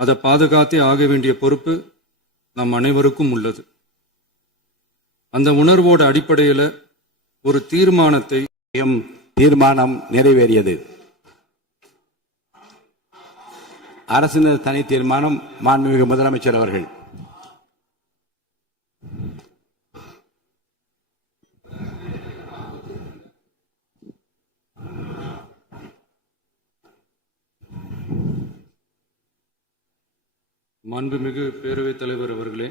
அதை பாதுகாத்தே ஆக வேண்டிய பொறுப்பு நம் அனைவருக்கும் உள்ளது. அந்த உணர்வோட அடிப்படையில் ஒரு தீர்மானம் நிறைவேறியது. அரசின் தனி தீர்மானம். மாண்புமிகு முதலமைச்சர் அவர்கள். மாண்புமிகு பேரவைத் தலைவர் அவர்களே,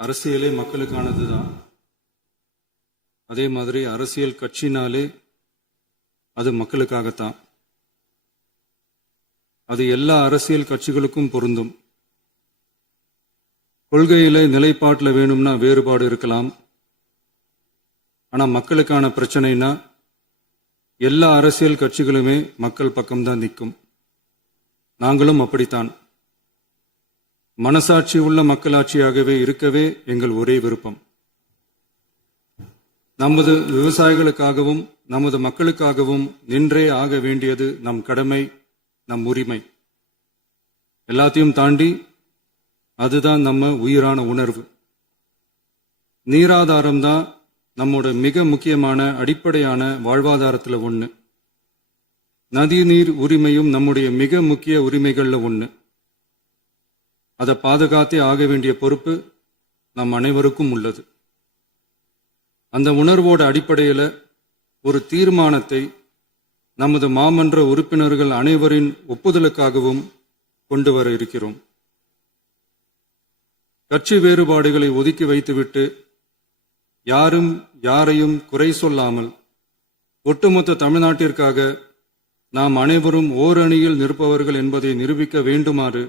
அரசியலே மக்களுக்கானது தான். அதே மாதிரி அரசியல் கட்சினாலே அது மக்களுக்காகத்தான். அது எல்லா அரசியல் கட்சிகளுக்கும் பொருந்தும். கொள்கையில நிலைப்பாட்டில் வேணும்னா வேறுபாடு இருக்கலாம். ஆனால் மக்களுக்கான பிரச்சனைனா எல்லா அரசியல் கட்சிகளுமே மக்கள் பக்கம்தான் நிற்கும். நாங்களும் அப்படித்தான். மனசாட்சி உள்ள மக்களாட்சியாகவே இருக்கவே எங்கள் ஒரே விருப்பம். நமது விவசாயிகளுக்காகவும் நமது மக்களுக்காகவும் நின்றே ஆக வேண்டியது நம் கடமை, நம் உரிமை. எல்லாத்தையும் தாண்டி அதுதான் நம்ம உயிரான உணர்வு. நீராதாரம் தான் நம்மோட மிக முக்கியமான அடிப்படையான வாழ்வாதாரத்தில் ஒன்று. நதி நீர் உரிமையும் நம்முடைய மிக முக்கிய உரிமைகள்ல ஒன்று. அதை பாதுகாத்தே ஆக வேண்டிய பொறுப்பு நம் அனைவருக்கும் உள்ளது. அந்த உணர்வோட அடிப்படையில் ஒரு தீர்மானத்தை நமது மாமன்ற உறுப்பினர்கள் அனைவரின் ஒப்புதலுக்காகவும் கொண்டு வர இருக்கிறோம். கட்சி வேறுபாடுகளை ஒதுக்கி வைத்துவிட்டு யாரும் யாரையும் குறை சொல்லாமல் ஒட்டுமொத்த தமிழ்நாட்டிற்காக நாம் அனைவரும் ஓரணியில் நிற்பவர்கள் என்பதை நிரூபிக்க வேண்டுமாறு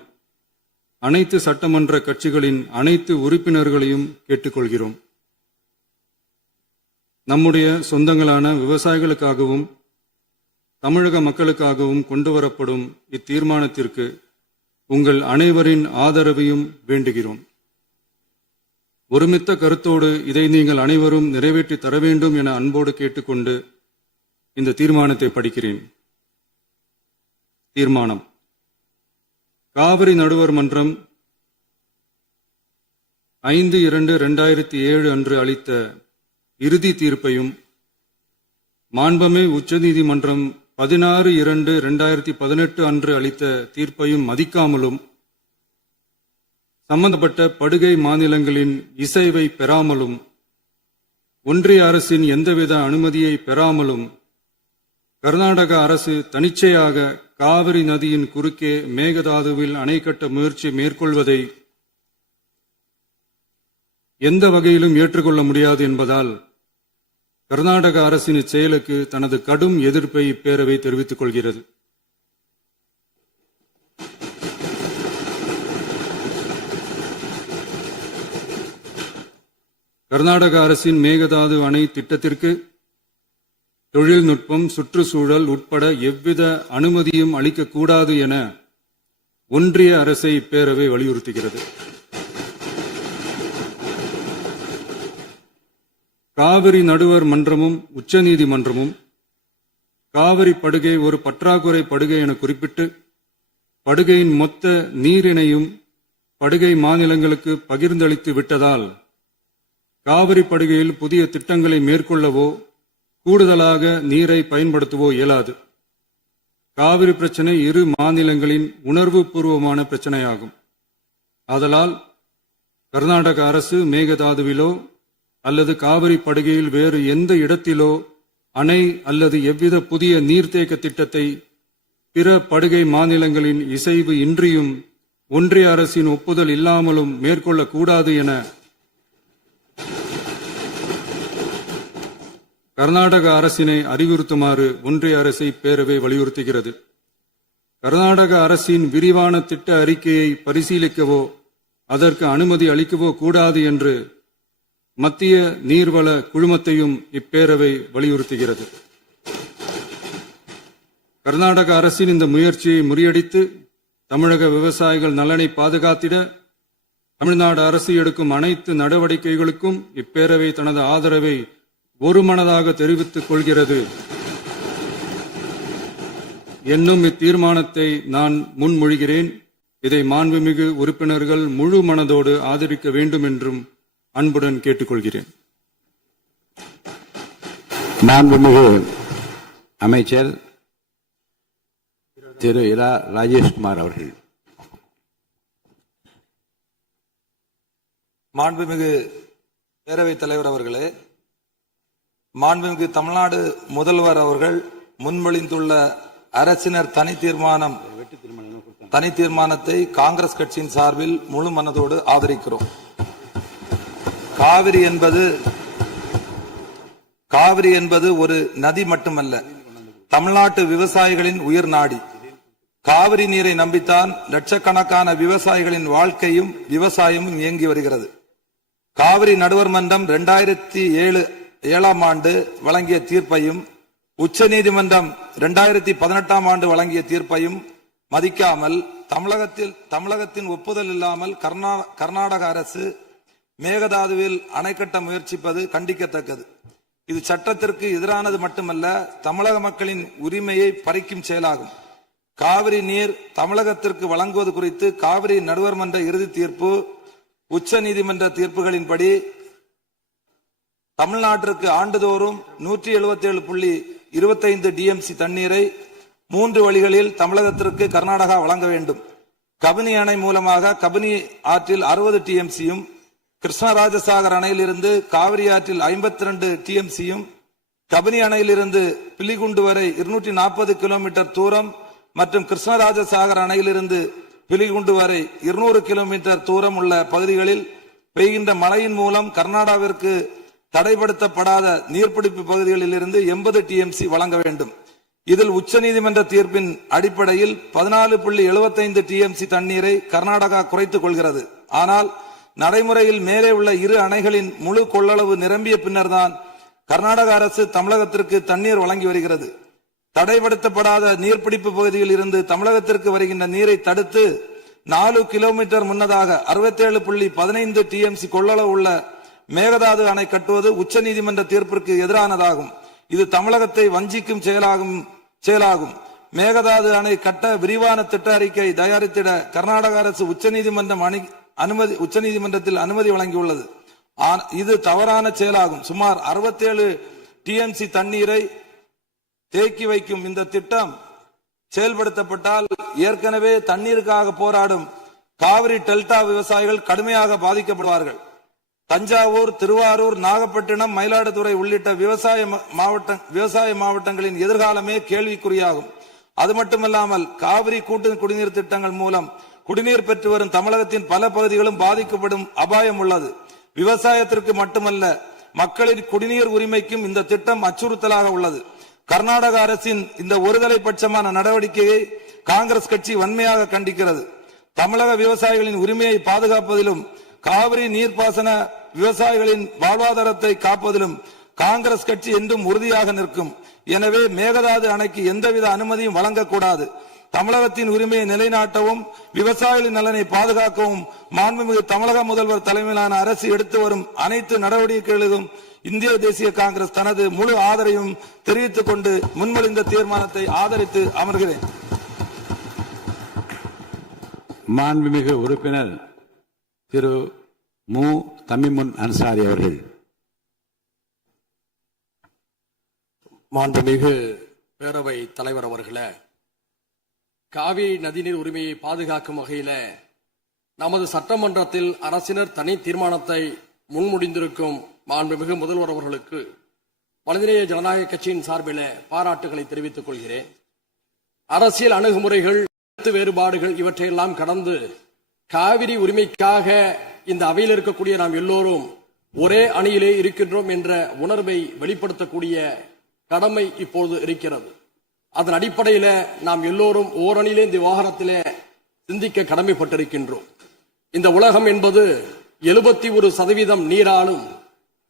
அனைத்து சட்டமன்ற கட்சிகளின் அனைத்து உறுப்பினர்களையும் கேட்டுக்கொள்கிறோம். நம்முடைய சொந்தங்களான விவசாயிகளுக்காகவும் தமிழக மக்களுக்காகவும் கொண்டுவரப்படும் இத்தீர்மானத்திற்கு உங்கள் அனைவரின் ஆதரவையும் வேண்டுகிறோம். ஒருமித்த கருத்தோடு இதை நீங்கள் அனைவரும் நிறைவேற்றி தர வேண்டும் என அன்போடு கேட்டுக்கொண்டு இந்த தீர்மானத்தை படிக்கிறேன். தீர்மானம்: காவிரி நடுவர் மன்றம் 5/2/2007 அன்று அளித்த இறுதி தீர்ப்பையும் மாண்புமிகு உச்சநீதிமன்றம் 16/2/2018 அன்று அளித்த தீர்ப்பையும் மதிக்காமலும் சம்பந்தப்பட்ட படுகை மாநிலங்களின் இசைவை பெறாமலும் ஒன்றிய அரசின் எந்தவித அனுமதியை பெறாமலும் கர்நாடக அரசு தனிச்சையாக காவிரி நதியின் குறுக்கே மேகதாதுவில் அணை கட்ட முயற்சி மேற்கொள்வதை எந்த வகையிலும் ஏற்றுக்கொள்ள முடியாது என்பதால் கர்நாடக அரசின் இச்செயலுக்கு தனது கடும் எதிர்ப்பை இப்பேரவை தெரிவித்துக் கொள்கிறது. கர்நாடக அரசின் மேகதாது அணை திட்டத்திற்கு தொழில்நுட்பம், சுற்றுச்சூழல் உட்பட எவ்வித அனுமதியும் அளிக்கக்கூடாது என ஒன்றிய அரசை இப்பேரவை வலியுறுத்துகிறது. காவிரி நடுவர் மன்றமும் உச்சநீதிமன்றமும் காவிரி படுகை ஒரு பற்றாக்குறை படுகை என குறிப்பிட்டு படுகையின் மொத்த நீரினையும் படுகை மாநிலங்களுக்கு பகிர்ந்தளித்து விட்டதால் காவிரி படுகையில் புதிய திட்டங்களை மேற்கொள்ளவோ கூடுதலாக நீரை பயன்படுத்தவோ இயலாது. காவிரி பிரச்சனை இரு மாநிலங்களின் உணர்வு பூர்வமான பிரச்சனையாகும். ஆதலால் கர்நாடக அரசு மேகதாதுவிலோ அல்லது காவிரி படுகையில் வேறு எந்த இடத்திலோ அணை அல்லது எவ்வித புதிய நீர்த்தேக்க திட்டத்தை பிற படுகை மாநிலங்களின் இசைவு இன்றியும் ஒன்றிய அரசின் ஒப்புதல் இல்லாமலும் மேற்கொள்ளக்கூடாது என கர்நாடக அரசினை அறிவுறுத்துமாறு ஒன்றிய அரசை பேரவை வலியுறுத்துகிறது. கர்நாடக அரசின் விரிவான திட்ட அறிக்கையை பரிசீலிக்கவோ அதற்கு அனுமதி அளிக்கவோ கூடாது என்று மத்திய நீர்வள குழுமத்தையும் இப்பேரவை வலியுறுத்துகிறது. கர்நாடக அரசின் இந்த முயற்சியை முறியடித்து தமிழக விவசாயிகள் நலனை பாதுகாத்திட தமிழ்நாடு அரசு எடுக்கும் அனைத்து நடவடிக்கைகளுக்கும் இப்பேரவை தனது ஆதரவை ஒருமனதாக தெரிவித்துக் கொள்கிறது. என்னும் இத்தீர்மானத்தை நான் முன்மொழிகிறேன். இதை மாண்புமிகு உறுப்பினர்கள் முழு மனதோடு ஆதரிக்க வேண்டும் என்றும் அன்புடன் கேட்டுக்கொள்கிறேன். மாண்புமிகு அமைச்சர் திரு இரா ராஜேஷ்குமார் அவர்கள். மாண்புமிகு பேரவைத் தலைவர் அவர்களே, மாண்புமிகு தமிழ்நாடு முதல்வர் அவர்கள் முன்மொழிந்துள்ள அரசினர் தனி தீர்மானத்தை காங்கிரஸ் கட்சியின் சார்பில் முழு மனதோடு ஆதரிக்கிறோம். காவிரி என்பது ஒரு நதி மட்டுமல்ல, தமிழ்நாட்டு விவசாயிகளின் உயிர் நாடி. காவிரி நீரை நம்பித்தான் லட்சக்கணக்கான விவசாயிகளின் வாழ்க்கையும் விவசாயமும் இயங்கி வருகிறது. காவிரி நடுவர் மன்றம் 2007 ஆண்டு வழங்கிய தீர்ப்பையும் உச்சநீதிமன்றம் 2018 ஆண்டு வழங்கிய தீர்ப்பையும் மதிக்காமல் தமிழகத்தின் ஒப்புதல் இல்லாமல் கர்நாடக அரசு மேகதாதுவில் அணை கட்ட முயற்சிப்பது கண்டிக்கத்தக்கது. இது சட்டத்திற்கு எதிரானது மட்டுமல்ல, தமிழக மக்களின் உரிமையை பறிக்கும் செயலாகும். காவிரி நீர் தமிழகத்திற்கு வழங்குவது குறித்து காவிரி நடுவர் மன்ற இறுதி தீர்ப்பு, உச்ச நீதிமன்ற தீர்ப்புகளின்படி தமிழ்நாட்டிற்கு ஆண்டுதோறும் 177.25 டிஎம்சி தண்ணீரை 3 வழிகளில் தமிழகத்திற்கு கர்நாடகா வழங்க வேண்டும். கபினி அணை மூலமாக கபினி ஆற்றில் 60 டிஎம்சியும், கிருஷ்ணராஜசாகர் அணையிலிருந்து காவிரி ஆற்றில் 52 டிஎம்சியும், கபினி அணையிலிருந்து பிலிகுண்டு வரை 240 கிலோமீட்டர் தூரம் மற்றும் கிருஷ்ணராஜசாகர் அணையிலிருந்து பிலிகுண்டு வரை 200 கிலோமீட்டர் தூரம் உள்ள பகுதிகளில் பெய்கின்ற மழையின் மூலம் கர்நாடகாவிற்கு தடைப்படுத்தப்படாத நீர்பிடிப்பு பகுதிகளில் இருந்து 80 டிஎம்சி வழங்க வேண்டும். இதில் உச்சநீதிமன்ற தீர்ப்பின் அடிப்படையில் 14.75 டிஎம்சி தண்ணீரை கர்நாடகா குறைத்துக் கொள்கிறது. ஆனால் நடைமுறையில் மேலே உள்ள இரு அணைகளின் முழு கொள்ளளவு நிரம்பிய பின்னர்தான் கர்நாடக அரசு தமிழகத்திற்கு தண்ணீர் வழங்கி வருகிறது. தடைப்படுத்தப்படாத நீர்பிடிப்பு பகுதியில் இருந்து தமிழகத்திற்கு வருகின்ற நீரை தடுத்து 4 கிலோமீட்டர் முன்னதாக 67.15 டிஎம்சி கொள்ளளவு உள்ள மேகதாது அணை கட்டுவது உச்சநீதிமன்ற தீர்ப்பிற்கு எதிரானதாகும். இது தமிழகத்தை வஞ்சிக்கும் செயலாகும். மேகதாது அணை கட்ட விரிவான திட்ட அறிக்கை தயாரித்திட கர்நாடக அரசு உச்சநீதிமன்றத்தில் அனுமதி வழங்கியுள்ளது. இது தவறான செயலாகும். சுமார் 67 டிஎம்சி தண்ணீரை தேக்கி வைக்கும் இந்த திட்டம் செயல்படுத்தப்பட்டால் ஏற்கனவே தண்ணீருக்காக போராடும் காவிரி டெல்டா விவசாயிகள் கடுமையாக பாதிக்கப்படுவார்கள். தஞ்சாவூர், திருவாரூர், நாகப்பட்டினம், மயிலாடுதுறை உள்ளிட்ட விவசாய மாவட்டங்களின் எதிர்காலமே கேள்விக்குறியாகும். அது மட்டுமல்லாமல் காவிரி கூட்டு குடிநீர் திட்டங்கள் மூலம் குடிநீர் பெற்று வரும் தமிழகத்தின் பல பகுதிகளும் பாதிக்கப்படும் அபாயம் உள்ளது. விவசாயத்திற்கு மட்டுமல்ல, மக்களின் குடிநீர் உரிமைக்கும் இந்த திட்டம் அச்சுறுத்தலாக உள்ளது. கர்நாடக அரசின் இந்த ஒருதலை பட்சமான நடவடிக்கையை காங்கிரஸ் கட்சி வன்மையாக கண்டிக்கிறது. தமிழக விவசாயிகளின் உரிமையை பாதுகாப்பதிலும் காவிரி நீர்ப்பாசன விவசாயிகளின் வாழ்வாதாரத்தை காப்பதிலும் காங்கிரஸ் கட்சி என்றும் உறுதியாக நிற்கும். எனவே மேகதாது அணைக்கு எந்தவித அனுமதியும் வழங்கக்கூடாது. தமிழகத்தின் உரிமையை நிலைநாட்டவும் விவசாயிகளின் நலனை பாதுகாக்கவும் மாண்புமிகு தமிழக முதல்வர் தலைமையிலான அரசு எடுத்து வரும் அனைத்து நடவடிக்கைகளுக்கும் இந்திய தேசிய காங்கிரஸ் தனது முழு ஆதரவையும் தெரிவித்துக் கொண்டு முன்மொழிந்த தீர்மானத்தை ஆதரித்து அமர்கிறேன். மாண்புமிகு உறுப்பினர் திரு மு தமிமுன் அன்சாரி அவர்கள். மாண்புமிகு பேரவை தலைவர் அவர்களே, காவிரி நதிநீர் உரிமையை பாதுகாக்கும் வகையில நமது சட்டமன்றத்தில் அரசினர் தனி தீர்மானத்தை முன்மொழிந்திருக்கும் மாண்புமிகு முதல்வர் அவர்களுக்கு மனிதநேய ஜனநாயக கட்சியின் சார்பில் பாராட்டுகளை தெரிவித்துக் கொள்கிறேன். அரசியல் அணுகுமுறைகள், வேறுபாடுகள் இவற்றையெல்லாம் கடந்து காவிரி உரிமைக்காக இந்த அவையில் இருக்கக்கூடிய நாம் எல்லோரும் ஒரே அணியிலே இருக்கின்றோம் என்ற உணர்வை வெளிப்படுத்தக்கூடிய கடமை இப்போது இருக்கிறது. அதன் அடிப்படையில் நாம் எல்லோரும் ஓரணியிலே இந்த விவகாரத்திலே சிந்திக்க கடமைப்பட்டிருக்கின்றோம். இந்த உலகம் என்பது 71% நீராலும்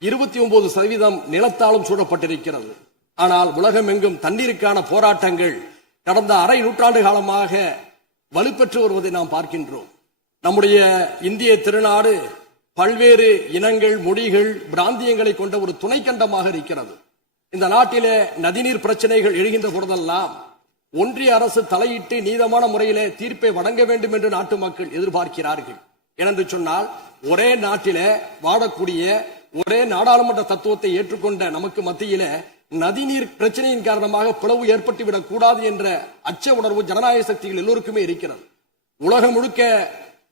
29% நிலத்தாலும் சூழப்பட்டிருக்கிறது. ஆனால் உலகம் எங்கும் தண்ணீருக்கான போராட்டங்கள் கடந்த அரை நூற்றாண்டு காலமாக வலுப்பெற்று வருவதை நாம் பார்க்கின்றோம். நம்முடைய இந்திய திருநாடு பல்வேறு இனங்கள், மொழிகள், பிராந்தியங்களை கொண்ட ஒரு துணைக்கண்டமாக இருக்கிறது. இந்த நாட்டிலே நதிநீர் பிரச்சனைகள் எழுகின்ற பொழுதெல்லாம் ஒன்றிய அரசு தலையிட்டு நீதமான முறையிலே தீர்ப்பை வழங்க வேண்டும் என்று நாட்டு மக்கள் எதிர்பார்க்கிறார்கள். ஏனென்று சொன்னால் ஒரே நாட்டிலே வாழக்கூடிய ஒரே நாடாளுமன்ற தத்துவத்தை ஏற்றுக்கொண்ட நமக்கு மத்தியிலே நதிநீர் பிரச்சனையின் காரணமாக பிளவு ஏற்பட்டுவிடக் கூடாது என்ற அச்ச உணர்வு ஜனநாயக சக்திகள் எல்லோருக்குமே இருக்கிறது. உலகம் முழுக்க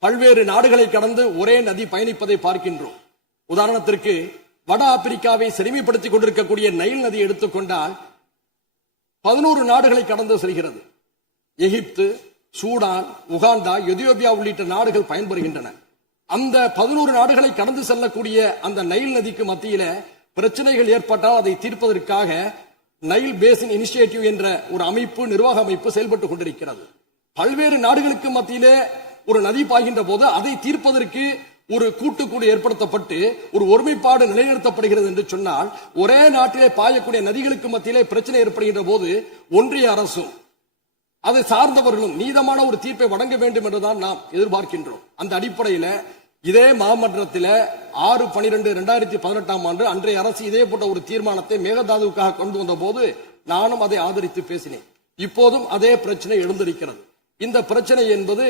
பல்வேறு நாடுகளை கடந்து ஒரே நதி பயணிப்பதை பார்க்கின்றோம். உதாரணத்திற்கு வட ஆப்பிரிக்காவை செழுமைப்படுத்திக் கொண்டிருக்கக்கூடிய நைல் நதி எடுத்துக்கொண்டால் 11 நாடுகளை கடந்து செல்கிறது. எகிப்து, சூடான், உகாண்டா, எதியோப்பியா உள்ளிட்ட நாடுகள் பயன்பெறுகின்றன. அந்த 11 நாடுகளை கடந்து செல்லக்கூடிய அந்த நைல் நதிக்கு மத்தியில பிரச்சனைகள் ஏற்பட்டால் அதை தீர்ப்பதற்காக நைல் பேசின் இனிஷியேட்டிவ் என்ற ஒரு அமைப்பு, நிர்வாக அமைப்பு செயல்பட்டுக் கொண்டிருக்கிறது. பல்வேறு நாடுகளுக்கு மத்தியிலே ஒரு நதி பாய்கின்ற போது அதை தீர்ப்பதற்கு ஒரு கூட்டுக்குழு ஏற்படுத்தப்பட்டு ஒரு ஒருமைப்பாடு நிலைநிறுத்தப்படுகிறது என்று சொன்னால், ஒரே நாட்டிலே பாயக்கூடிய நதிகளுக்கு மத்தியிலே பிரச்சனை ஏற்படுகின்ற போது ஒன்றிய அரசும் அதை சார்ந்தவர்களும் நீதமான ஒரு தீர்ப்பை வழங்க வேண்டும் என்றுதான் நாம் எதிர்பார்க்கின்றோம். அந்த அடிப்படையில் இதே மாமன்றத்தில் 6/12/2018 அன்றைய அரசு இதே போன்ற ஒரு தீர்மானத்தை மேகதாதுவுக்காக கொண்டு வந்த போது நானும் அதை ஆதரித்து பேசினேன். இப்போதும் அதே பிரச்சனை எழுந்திருக்கிறது. இந்த பிரச்சனை என்பது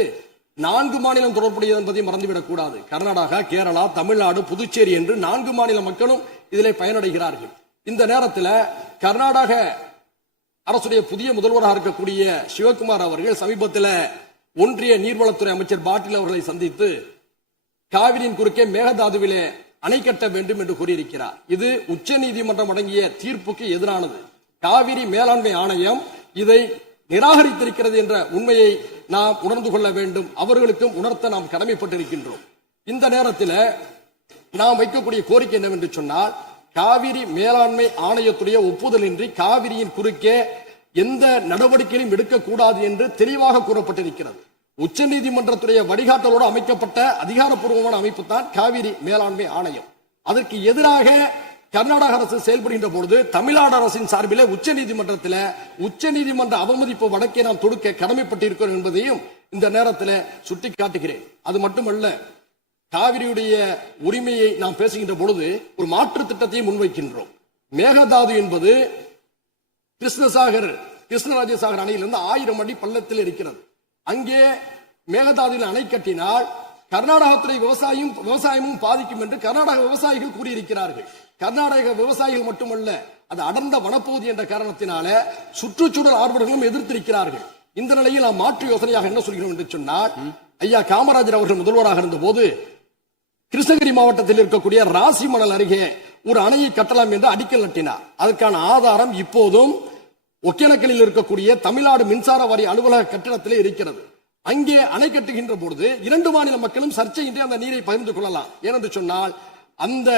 4 மாநிலம் தொடர்புடையது என்பதை மறந்துவிடக் கூடாது. கர்நாடகா, கேரளா, தமிழ்நாடு, புதுச்சேரி என்று 4 மாநில மக்களும் இதிலே பயனடைகிறார்கள். இந்த நேரத்தில் கர்நாடக அரசுடைய புதிய முதல்வராக இருக்கக்கூடிய சிவகுமார் அவர்கள் சமீபத்தில் ஒன்றிய நீர்வளத்துறை அமைச்சர் பாட்டீல் அவர்களை சந்தித்து காவிரியின் குறுக்கே மேகதாதுவிலே அணை கட்ட வேண்டும் என்று கூறியிருக்கிறார். இது உச்ச நீதிமன்றம் வழங்கிய தீர்ப்புக்கு எதிரானது. காவிரி மேலாண்மை ஆணையம் இதை நிராகரித்திருக்கிறது என்ற உண்மையை நாம் உணர்ந்து கொள்ள வேண்டும். அவர்களுக்கும் உணர்த்த நாம் கடமைப்பட்டிருக்கின்றோம். இந்த நேரத்தில் நாம் வைக்கக்கூடிய கோரிக்கை என்னவென்று சொன்னால், காவிரி மேலாண்மை ஆணையத்துடைய ஒப்புதலின்றி காவிரியின் குறுக்கே எந்த நடவடிக்கையும் எடுக்கக்கூடாது என்று தெளிவாக கூறப்பட்டிருக்கிறது. உச்ச நீதிமன்றத்துடைய வழிகாட்டலோடு அமைக்கப்பட்ட அதிகாரப்பூர்வமான அமைப்பு தான் காவிரி மேலாண்மை ஆணையம். அதற்கு எதிராக கர்நாடக அரசு செயல்படுகின்ற பொழுது தமிழ்நாடு அரசின் சார்பில் உச்ச நீதிமன்ற அவமதிப்பு வழக்கை நாம் தொடுக்க கடமைப்பட்டிருக்கிறோம் என்பதையும் இந்த நேரத்தில் சுட்டிக்காட்டுகிறேன். அது மட்டுமல்ல, காவிரியுடைய உரிமையை நாம் பேசுகின்ற பொழுது ஒரு மாற்று திட்டத்தை முன்வைக்கின்றோம். மேகதாது என்பது கிருஷ்ணராஜசாகர் அணையிலிருந்து 1000 அடி பள்ளத்தில் இருக்கிறது. அங்கே மேகதாதுவில் அணை கட்டினால் கர்நாடகத்துறை விவசாயமும் பாதிக்கும் என்று கர்நாடக விவசாயிகள் கூறியிருக்கிறார்கள். கர்நாடக விவசாயிகள் மட்டுமல்ல, அது அடர்ந்த வனப்பகுதி என்ற காரணத்தினால சுற்றுச்சூழல் ஆர்வலர்களும் எதிர்த்திருக்கிறார்கள். இந்த நிலையில் நாம் மாற்று யோசனையாக என்ன சொல்கிறோம் என்று சொன்னால், ஐயா காமராஜர் அவர்கள் முதல்வராக இருந்த போது கிருஷ்ணகிரி மாவட்டத்தில் இருக்கக்கூடிய ராசிமணல் அருகே ஒரு அணையை கட்டலாம் என்று அடிக்கல் நட்டினார். அதற்கான ஆதாரம் இப்போதும் ஒகேனக்கலில் இருக்கக்கூடிய தமிழ்நாடு மின்சார வாரிய அலுவலக கட்டிடத்திலே இருக்கிறது. அங்கே அணை கட்டுகின்ற பொழுது 2 மாநில மக்களும் சர்ச்சையின்றி அந்த நீரை பகிர்ந்து கொள்ளலாம். ஏனென்று சொன்னால், அந்த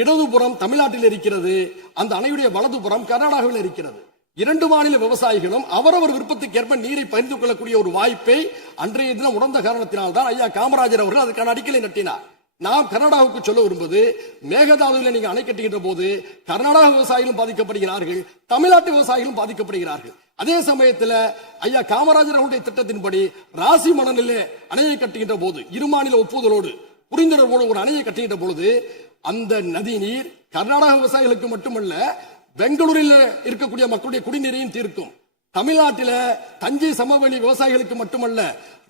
இடதுபுறம் தமிழ்நாட்டில் இருக்கிறது, அந்த அணையுடைய வலதுபுறம் கர்நாடகாவில் இருக்கிறது. 2 மாநில விவசாயிகளும் அவரவர் விருப்பத்துக்கேற்ப நீரை பகிர்ந்து கொள்ளக்கூடிய ஒரு வாய்ப்பை அன்றைய தினம் உணர்ந்த காரணத்தினால்தான் ஐயா காமராஜர் அவர்கள் அதுக்கான அடிக்கலை நட்டினார். நாம் கர்நாடகாவுக்கு சொல்ல விரும்புவது, மேகதாதுவில் நீங்க அணை கட்டுகின்ற போது கர்நாடக விவசாயிகளும் பாதிக்கப்படுகிறார்கள், தமிழ்நாட்டு விவசாயிகளும் பாதிக்கப்படுகிறார்கள். அதே சமயத்தில் ஐயா காமராஜர் அவருடைய திட்டத்தின்படி ராசி மணலிலே அணையை கட்டுகின்ற போது 2 மாநில ஒப்புதலோடு புரிந்துணர்வோடு ஒரு அணையை கட்டுகின்ற பொழுது அந்த நதி நீர் கர்நாடக விவசாயிகளுக்கு மட்டுமல்ல, பெங்களூரில் இருக்கக்கூடிய மக்களுடைய குடிநீரையும் தீர்க்கும். தமிழ்நாட்டில தஞ்சை சமவெளி விவசாயிகளுக்கு மட்டுமல்ல,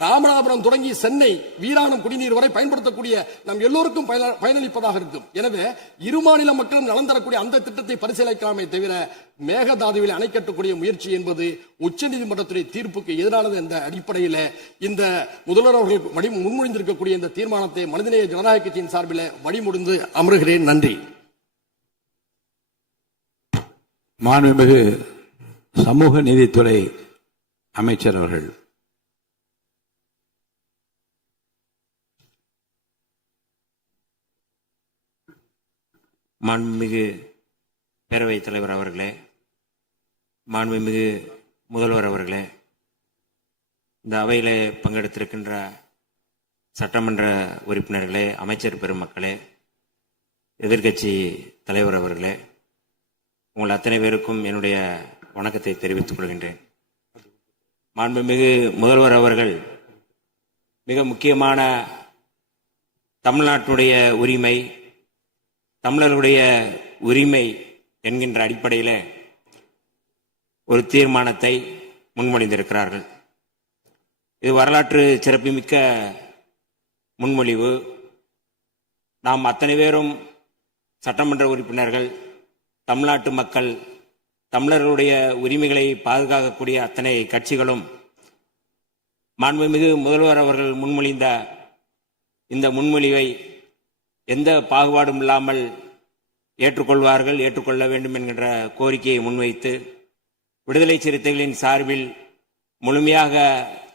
ராமநாதபுரம் தொடங்கி சென்னை வீராணம் குடிநீர் வரை பயன்படுத்தக்கூடிய நம் எல்லோருக்கும் பயனளிப்பதாக இருக்கும். எனவே 2 மாநில மக்களும் நலன் தரக்கூடிய அந்த திட்டத்தை பரிசீலிக்கலாமே தவிர மேகதாதுவில் அணை கட்டக்கூடிய முயற்சி என்பது உச்சநீதிமன்றத்துடைய தீர்ப்புக்கு எதிரானது என்ற அடிப்படையில் இந்த முதல்வர் அவர்கள் முன்மொழிந்திருக்கக்கூடிய இந்த தீர்மானத்தை மனிதநேய ஜனநாயக கட்சியின் சார்பில் வழிமுடிந்து அமர்கிறேன். நன்றி. மாண்புமிகு சமூக நீதித்துறை அமைச்சர் அவர்கள். மாண்புமிகு பேரவைத் தலைவர் அவர்களே, மாண்புமிகு முதல்வர் அவர்களே, இந்த அவையிலே பங்கெடுத்திருக்கின்ற சட்டமன்ற உறுப்பினர்களே, அமைச்சர் பெருமக்களே, எதிர்க்கட்சி தலைவர் அவர்களே, உங்கள் அத்தனை பேருக்கும் என்னுடைய வணக்கத்தை தெரிவித்துக் கொள்கின்றேன். மாண்புமிகு முதல்வர் அவர்கள் மிக முக்கியமான தமிழ்நாட்டுடைய உரிமை, தமிழர்களுடைய உரிமை என்கின்ற அடிப்படையில் ஒரு தீர்மானத்தை முன்மொழிந்திருக்கிறார்கள். இது வரலாற்று சிறப்புமிக்க முன்மொழிவு. நாம் அத்தனை பேரும் சட்டமன்ற உறுப்பினர்கள், தமிழ்நாட்டு மக்கள், தமிழர்களுடைய உரிமைகளை பாதுகாக்கக்கூடிய அத்தனை கட்சிகளும் மாண்புமிகு முதல்வர் அவர்கள் முன்மொழிந்த இந்த முன்மொழிவை எந்த பாகுபாடும் இல்லாமல் ஏற்றுக்கொள்வார்கள், ஏற்றுக்கொள்ள வேண்டும் என்கின்ற கோரிக்கையை முன்வைத்து விடுதலை சிறுத்தைகளின் சார்பில் முழுமையாக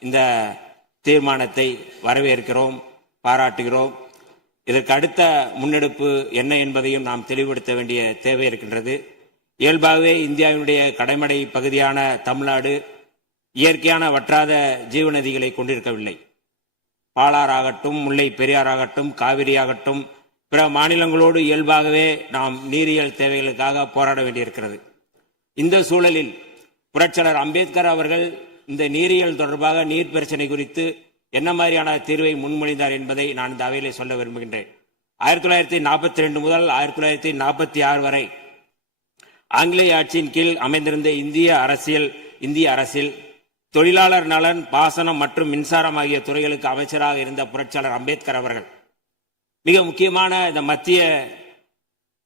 இந்த தீர்மானத்தை வரவேற்கிறோம், பாராட்டுகிறோம். இதற்கு அடுத்த முன்னெடுப்பு என்ன என்பதையும் நாம் தெளிவுபடுத்த வேண்டிய தேவை இருக்கின்றது. இயல்பாகவே இந்தியாவினுடைய கடைமடை பகுதியான தமிழ்நாடு இயற்கையான வற்றாத ஜீவநதிகளை கொண்டிருக்கவில்லை. பாலாறாகட்டும், முல்லை பெரியாறாகட்டும், காவிரியாகட்டும், பிற மாநிலங்களோடு இயல்பாகவே நாம் நீரியல் தேவைகளுக்காக போராட வேண்டியிருக்கிறது. இந்த சூழலில் புரட்சியாளர் அம்பேத்கர் அவர்கள் இந்த நீரியல் தொடர்பாக நீர் பிரச்சனை குறித்து என்ன மாதிரியான தீர்வை முன்மொழிந்தார் என்பதை நான் இந்த அவையிலே சொல்ல விரும்புகின்றேன். 1942 முதல் 1946 வரை ஆங்கிலேய ஆட்சியின் கீழ் அமைந்திருந்த இந்திய அரசில் தொழிலாளர் நலன், பாசனம் மற்றும் மின்சாரம் ஆகிய துறைகளுக்கு அமைச்சராக இருந்த புரட்சியாளர் அம்பேத்கர் அவர்கள் மிக முக்கியமான இந்த மத்திய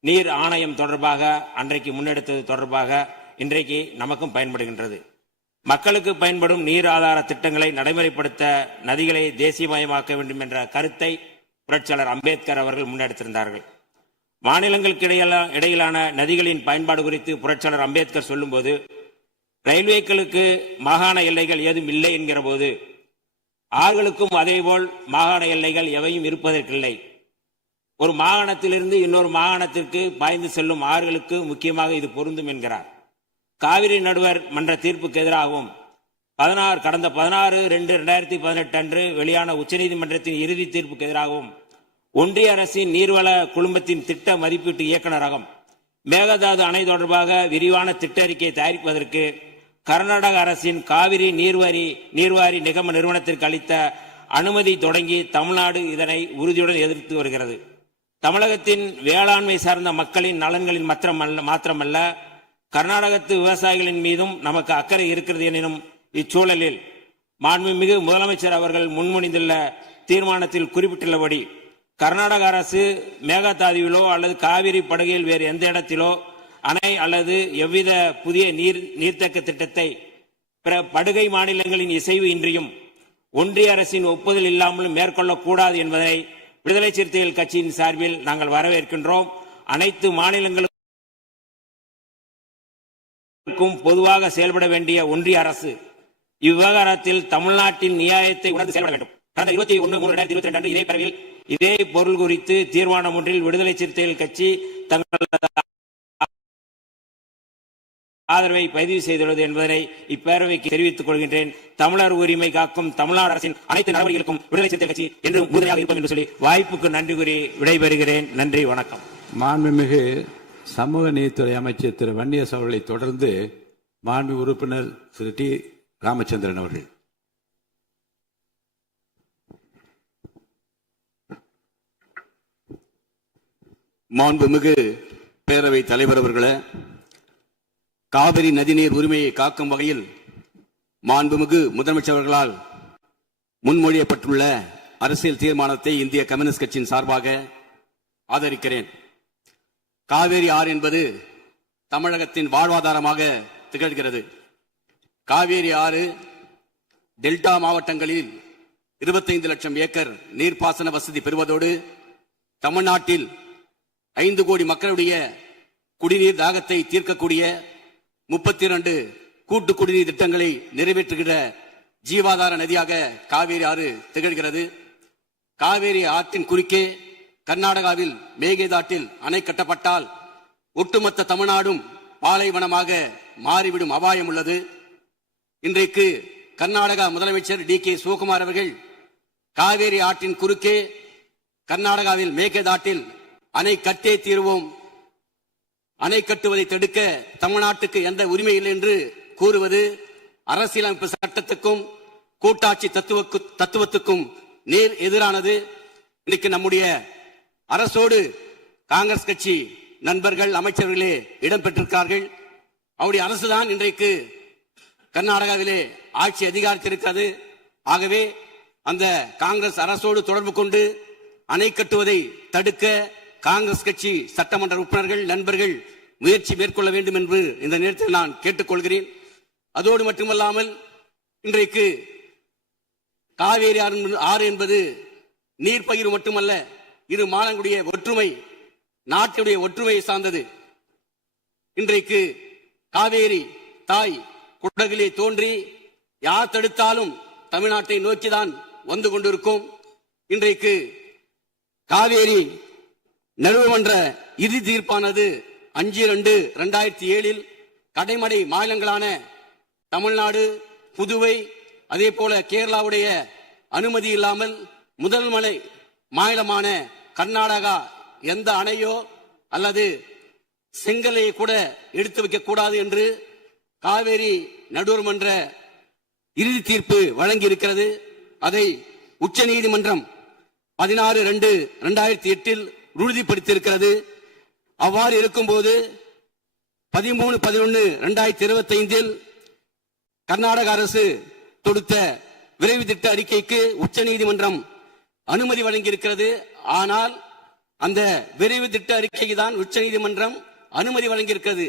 நீர் ஆணையம் தொடர்பாக அன்றைக்கு முன்னெடுத்தது தொடர்பாக இன்றைக்கு நமக்கும் பயன்படுகின்றது. மக்களுக்கு பயன்படும் நீர் ஆதார திட்டங்களை நடைமுறைப்படுத்த நதிகளை தேசியமயமாக்க வேண்டும் என்ற கருத்தை புரட்சியாளர் அம்பேத்கர் அவர்கள் முன்னெடுத்திருந்தார்கள். மாநிலங்களுக்கு இடையிலான நதிகளின் பயன்பாடு குறித்து புரட்சியாளர் அம்பேத்கர் சொல்லும்போது, ரயில்வேக்களுக்கு மாகாண எல்லைகள் ஏதும் இல்லை என்கிற போது, ஆறுகளுக்கும் அதேபோல் மாகாண எல்லைகள் எவையும் இருப்பதற்கில்லை. ஒரு மாகாணத்திலிருந்து இன்னொரு மாகாணத்திற்கு பாய்ந்து செல்லும் ஆறுகளுக்கு முக்கியமாக இது பொருந்தும் என்கிறார். காவிரி நடுவர் மன்ற தீர்ப்புக்கு எதிராகவும் கடந்த 16/2/2018 அன்று வெளியான உச்சநீதிமன்றத்தின் இறுதி தீர்ப்புக்கு எதிராகவும் ஒன்றிய அரசின் நீர்வள குழுமத்தின் திட்ட மதிப்பீட்டு இயக்குநரகம் மேகதாது அணை தொடர்பாக விரிவான திட்ட அறிக்கையை தயாரிப்பதற்கு கர்நாடக அரசின் காவிரி நீர்வாரி நிகம நிறுவனத்திற்கு அளித்த அனுமதி தொடங்கி தமிழ்நாடு இதனை உறுதியுடன் எதிர்த்து வருகிறது. தமிழகத்தின் வேளாண்மை சார்ந்த மக்களின் நலன்களின் மாத்திரமல்ல, கர்நாடகத்து விவசாயிகளின் மீதும் நமக்கு அக்கறை இருக்கிறது எனும் இச்சூழலில் மாண்புமிகு முதலமைச்சர் அவர்கள் முன்மொழிந்துள்ள தீர்மானத்தில் குறிப்பிட்டுள்ளபடி கர்நாடக அரசு மேகதாதுவிலோ அல்லது காவிரி படுகையில் வேறு எந்த இடத்திலோ அணை அல்லது எவ்வித புதிய நீர்த்தேக்க திட்டத்தை பிற படுகை மாநிலங்களின் இசைவு இன்றியும் ஒன்றிய அரசின் ஒப்புதல் இல்லாமலும் மேற்கொள்ளக்கூடாது என்பதை விடுதலை சிறுத்தைகள் கட்சியின் சார்பில் நாங்கள் வரவேற்கின்றோம். அனைத்து மாநிலங்களுக்கும் பொதுவாக செயல்பட வேண்டிய ஒன்றிய அரசு இவ்விவகாரத்தில் தமிழ்நாட்டின் நியாயத்தை உணர்ந்து செயல்பட வேண்டும். கடந்த 21/3/2022 அன்று இதே பேரவையில் இதே பொருள் குறித்து தீர்மானம் ஒன்றில் விடுதலை சிறுத்தைகள் கட்சி தங்களது ஆதரவை பதிவு செய்துள்ளது என்பதனை இப்பேரவைக்கு தெரிவித்துக் கொள்கின்றேன். தமிழர் உரிமை காக்கும் தமிழ்நாடு அரசின் அனைத்து நடவடிக்கைகளுக்கும் விடுதலை சிறுத்தைகள் கட்சி என்று உறுதியாக இருப்போம் என்று சொல்லி வாய்ப்புக்கு நன்றி கூறி விடைபெறுகிறேன். நன்றி, வணக்கம். மாண்புமிகு சமூக நீதித்துறை அமைச்சர் திரு வன்னியரசு அவர்களை தொடர்ந்து மாண்பு உறுப்பினர் திரு டி ராமச்சந்திரன் அவர்கள். மாண்புமிகு பேரவை தலைவர் அவர்களே, காவிரி நதிநீர் உரிமையை காக்கும் வகையில் மாண்புமிகு முதலமைச்சர் அவர்களால் முன்மொழியப்பட்டுள்ள அரசியல் தீர்மானத்தை இந்திய கம்யூனிஸ்ட் கட்சியின் சார்பாக ஆதரிக்கிறேன். காவிரி ஆறு என்பது தமிழகத்தின் வாழ்வாதாரமாக திகழ்கிறது. காவிரி ஆறு டெல்டா மாவட்டங்களில் 25 லட்சம் ஏக்கர் நீர்ப்பாசன வசதி பெறுவதோடு தமிழ்நாட்டில் 5 கோடி மக்களுடைய குடிநீர் தாகத்தை தீர்க்கக்கூடிய 32 கூட்டு குடிநீர் திட்டங்களை நிறைவேற்றுகிற ஜீவாதார நதியாக காவிரி ஆறு திகழ்கிறது. காவிரி ஆற்றின் குறுக்கே கர்நாடகாவில் மேகதாட்டில் அணை கட்டப்பட்டால் ஒட்டுமொத்த தமிழ்நாடும் பாலைவனமாக மாறிவிடும் அபாயம் உள்ளது. இன்றைக்கு கர்நாடகா முதலமைச்சர் DK சிவகுமார் அவர்கள் காவேரி ஆற்றின் குறுக்கே கர்நாடகாவில் மேகதாட்டில் அணை கட்டே தீர்வோம், அணை கட்டுவதை தடுக்க தமிழ்நாட்டுக்கு எந்த உரிமை இல்லை என்று கூறுவது அரசியலமைப்பு சட்டத்துக்கும் கூட்டாட்சி தத்துவத்துக்கும் நேர் எதிரானது. இன்னைக்கு நம்முடைய அரசோடு காங்கிரஸ் கட்சி நண்பர்கள் அமைச்சர்களே இடம்பெற்றிருக்கிறார்கள். அவருடைய அரசுதான் இன்றைக்கு கர்நாடகாவிலே ஆட்சி அதிகாரத்தில் இருக்கிறது. ஆகவே அந்த காங்கிரஸ் அரசோடு தொடர்பு கொண்டு அணை கட்டுவதை தடுக்க காங்கிரஸ் கட்சி சட்டமன்ற உறுப்பினர்கள் நண்பர்கள் முயற்சி மேற்கொள்ள வேண்டும் என்று இந்த நேரத்தில் நான் கேட்டுக்கொள்கிறேன். அதோடு மட்டுமல்லாமல் இன்றைக்கு காவேரி ஆறு என்பது நீர் பகிர்வு மட்டுமல்ல, இரு மாநிலங்களுடைய ஒற்றுமை, நாட்டுடைய ஒற்றுமையை சார்ந்தது. இன்றைக்கு காவேரி தாய் குடகிலே தோன்றி யார் தடுத்தாலும் தமிழ்நாட்டை நோக்கிதான் வந்து கொண்டிருக்கும். இன்றைக்கு காவேரி நடுவர்மன்ற இறுதி தீர்ப்பானது 5/2/2007 கடைமடை மாநிலங்களான தமிழ்நாடு, புதுவை, அதே போல கேரளாவுடைய அனுமதி இல்லாமல் முதல் மலை மாநிலமான கர்நாடகா எந்த அணையோ அல்லது செங்கலையை கூட எடுத்து வைக்க கூடாது என்று காவேரி நடுவர்மன்ற இறுதி தீர்ப்பு வழங்கி இருக்கிறது. அதை உச்ச நீதிமன்றம் 16/2/2008 உறுதிப்படுத்தியிருக்கிறது. அவ்வாறு இருக்கும்போது 13/11/2025 கர்நாடக அரசு தொடுத்த விரைவு திட்ட அறிக்கைக்கு உச்ச நீதிமன்றம் அனுமதி வழங்கியிருக்கிறது. ஆனால் அந்த விரைவு திட்ட அறிக்கைக்கு தான் உச்ச நீதிமன்றம் அனுமதி வழங்கியிருக்கிறது.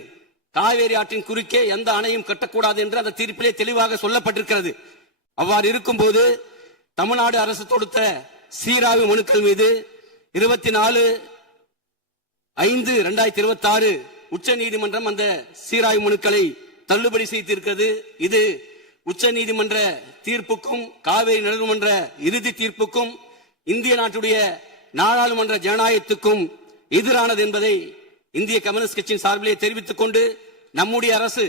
காவேரி ஆற்றின் குறுக்கே எந்த அணையும் கட்டக்கூடாது என்று அந்த தீர்ப்பிலே தெளிவாக சொல்லப்பட்டிருக்கிறது. அவ்வாறு இருக்கும்போது தமிழ்நாடு அரசு தொடுத்த சீராய்வு மனுக்கள் மீது 24/5/2026 உச்ச நீதிமன்றம் அந்த சீராய்வு மனுக்களை தள்ளுபடி செய்திருக்கிறது. இது உச்ச நீதிமன்ற தீர்ப்புக்கும் காவேரி நடுவர்மன்ற இறுதி தீர்ப்புக்கும் இந்திய நாட்டுடைய நாடாளுமன்ற ஜனநாயகத்துக்கும் எதிரானது என்பதை இந்திய கம்யூனிஸ்ட் கட்சியின் சார்பிலே தெரிவித்துக் கொண்டு நம்முடைய அரசு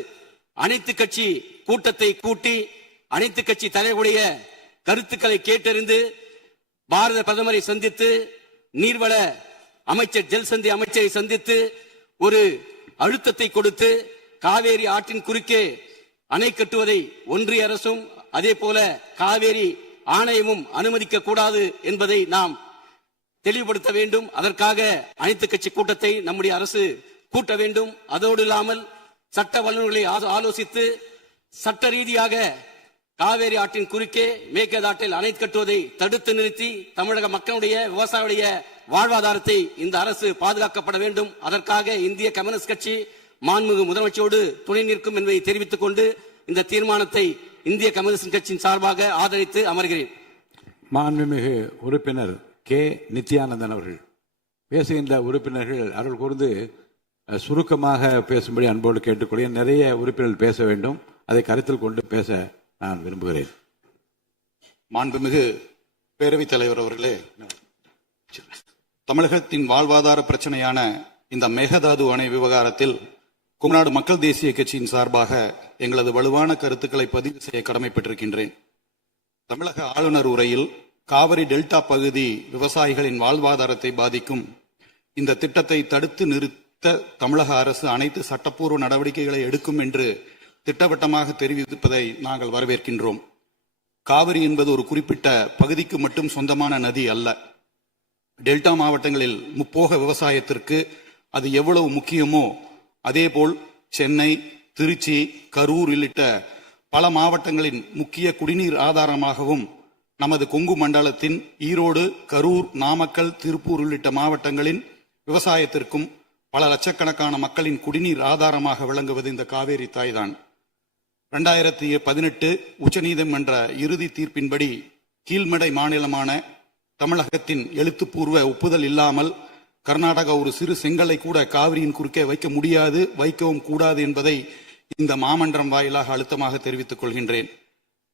அனைத்து கட்சி கூட்டத்தை கூட்டி அனைத்து கட்சி தலைவருடைய கருத்துக்களை கேட்டறிந்து பாரத பிரதமரை சந்தித்து நீர்வள அமைச்சர் ஜல்சந்தி அமைச்சரை சந்தித்து ஒரு அழுத்தத்தை கொடுத்து காவேரி ஆற்றின் குறுக்கே அணை கட்டுவதை ஒன்றிய அரசும் அதே போல காவேரி ஆணையமும் அனுமதிக்க கூடாது என்பதை நாம் தெளிவுபடுத்த வேண்டும். அதற்காக அனைத்து கட்சி கூட்டத்தை நம்முடைய அரசு கூட்ட வேண்டும். அதோடு இல்லாமல் சட்ட வல்லுநர்களை ஆலோசித்து சட்ட ரீதியாக காவேரி ஆற்றின் குறுக்கே மேகதாட்டில் அணை கட்டுவதை தடுத்து நிறுத்தி தமிழக மக்களுடைய விவசாயிகளுடைய வாழ்வாதாரத்தை இந்த அரசு பாதுகாக்கப்பட வேண்டும். அதற்காக இந்திய கம்யூனிஸ்ட் கட்சி மாண்புமிகு முதலமைச்சரோடு துணை நிற்கும் என்பதை தெரிவித்துக் கொண்டு இந்த தீர்மானத்தை இந்திய கம்யூனிஸ்ட் கட்சியின் சார்பாக ஆதரித்து அமர்கிறேன். மாண்புமிகு உறுப்பினர் கே. நித்யானந்தன் அவர்கள். பேசுகின்ற உறுப்பினர்கள் அருள் கூர்ந்து சுருக்கமாக பேசும்படி அன்போடு கேட்டுக்கொள்கிறேன். நிறைய உறுப்பினர்கள் பேச வேண்டும். அதை கருத்தில் கொண்டு பேச நான் விரும்புகிறேன். மாண்புமிகு பேரவைத் தலைவர் அவர்களே, தமிழகத்தின் வாழ்வாதார பிரச்சனையான இந்த மேகதாது அணை விவகாரத்தில் குமநாடு மக்கள் தேசிய கட்சியின் சார்பாக எங்களது வலுவான கருத்துக்களை பதிவு செய்ய கடமைப்பட்டிருக்கின்றேன். தமிழக ஆளுநர் உரையில் காவிரி டெல்டா பகுதி விவசாயிகளின் வாழ்வாதாரத்தை பாதிக்கும் இந்த திட்டத்தை தடுத்து நிறுத்த தமிழக அரசு அனைத்து சட்டப்பூர்வ நடவடிக்கைகளை எடுக்கும் என்று திட்டவட்டமாக தெரிவிப்பதை நாங்கள் வரவேற்கின்றோம். காவிரி என்பது ஒரு குறிப்பிட்ட பகுதிக்கு மட்டும் சொந்தமான நதி அல்ல. டெல்டா மாவட்டங்களில் முப்போக விவசாயத்திற்கு அது எவ்வளவு முக்கியமோ அதேபோல் சென்னை, திருச்சி, கரூர் உள்ளிட்ட பல மாவட்டங்களின் முக்கிய குடிநீர் ஆதாரமாகவும் நமது கொங்கு மண்டலத்தின் ஈரோடு, கரூர், நாமக்கல், திருப்பூர் உள்ளிட்ட மாவட்டங்களின் விவசாயத்திற்கும் பல லட்சக்கணக்கான மக்களின் குடிநீர் ஆதாரமாக விளங்குவது இந்த காவேரி தாய்தான். 2018 உச்சநீதிமன்ற இறுதி தீர்ப்பின்படி கீழ்மடை மாநிலமான தமிழகத்தின் எழுத்துப்பூர்வ ஒப்புதல் இல்லாமல் கர்நாடகா ஒரு சிறு செங்கலை கூட காவிரியின் குறுக்கே வைக்க முடியாது, வைக்கவும் கூடாது என்பதை இந்த மாமன்றம் வாயிலாக அழுத்தமாக தெரிவித்துக் கொள்கின்றேன்.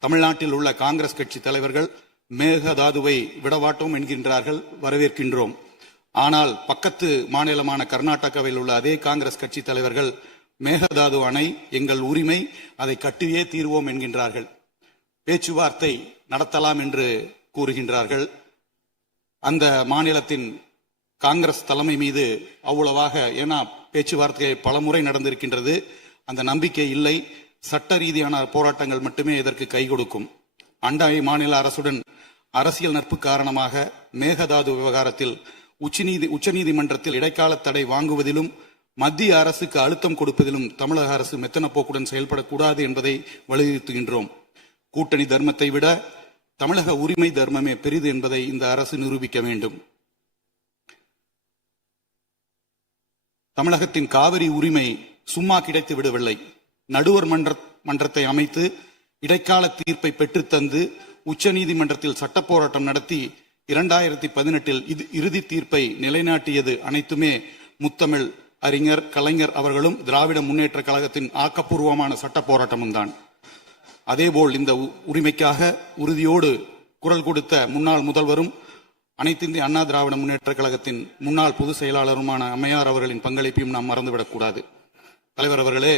தமிழ்நாட்டில் உள்ள காங்கிரஸ் கட்சி தலைவர்கள் மேகதாதுவை விடவாட்டோம் என்கின்றார்கள், வரவேற்கின்றோம். ஆனால் பக்கத்து மாநிலமான கர்நாடகாவில் உள்ள அதே காங்கிரஸ் கட்சி தலைவர்கள் மேகதாது அணை எங்கள் உரிமை, அதை கட்டியே தீர்வோம் என்கின்றார்கள். பேச்சுவார்த்தை நடத்தலாம் என்று கூறுகின்றார்கள். அந்த மாநிலத்தின் காங்கிரஸ் தலைமை மீது அவ்வளவாக, ஏன்னா பேச்சுவார்த்தை பலமுறை நடந்திருக்கின்றது, அந்த நம்பிக்கை இல்லை. சட்ட ரீதியான போராட்டங்கள் மட்டுமே இதற்கு கை கொடுக்கும். அண்டை மாநில அரசுடன் அரசியல் நட்பு காரணமாக மேகதாது விவகாரத்தில் உச்சநீதிமன்றத்தில் இடைக்கால தடை வாங்குவதிலும் மத்திய அரசுக்கு அழுத்தம் கொடுப்பதிலும் தமிழக அரசு மெத்தன போக்குடன் செயல்படக்கூடாது என்பதை வலியுறுத்துகின்றோம். கூட்டணி தர்மத்தை விட தமிழக உரிமை தர்மமே பெரிது என்பதை இந்த அரசு நிரூபிக்க வேண்டும். தமிழகத்தின் காவிரி உரிமை சும்மா கிடைத்து விடவில்லை. நடுவர் மன்றத்தை அமைத்து இடைக்கால தீர்ப்பை பெற்றுத்தந்து உச்சநீதிமன்றத்தில் சட்ட போராட்டம் நடத்தி 2018 இறுதி தீர்ப்பை நிலைநாட்டியது அனைத்துமே முத்தமிழ் அறிஞர் கலைஞர் அவர்களும் திராவிட முன்னேற்ற கழகத்தின் ஆக்கப்பூர்வமான சட்ட போராட்டமும் தான். அதேபோல் இந்த உரிமைக்காக உறுதியோடு குரல் கொடுத்த முன்னாள் முதல்வரும் அனைத்து இந்திய அண்ணா திராவிட முன்னேற்ற கழகத்தின் முன்னாள் பொதுச் செயலாளருமான அம்மையார் அவர்களின் பங்களிப்பையும் நாம் மறந்துவிடக்கூடாது. தலைவர் அவர்களே,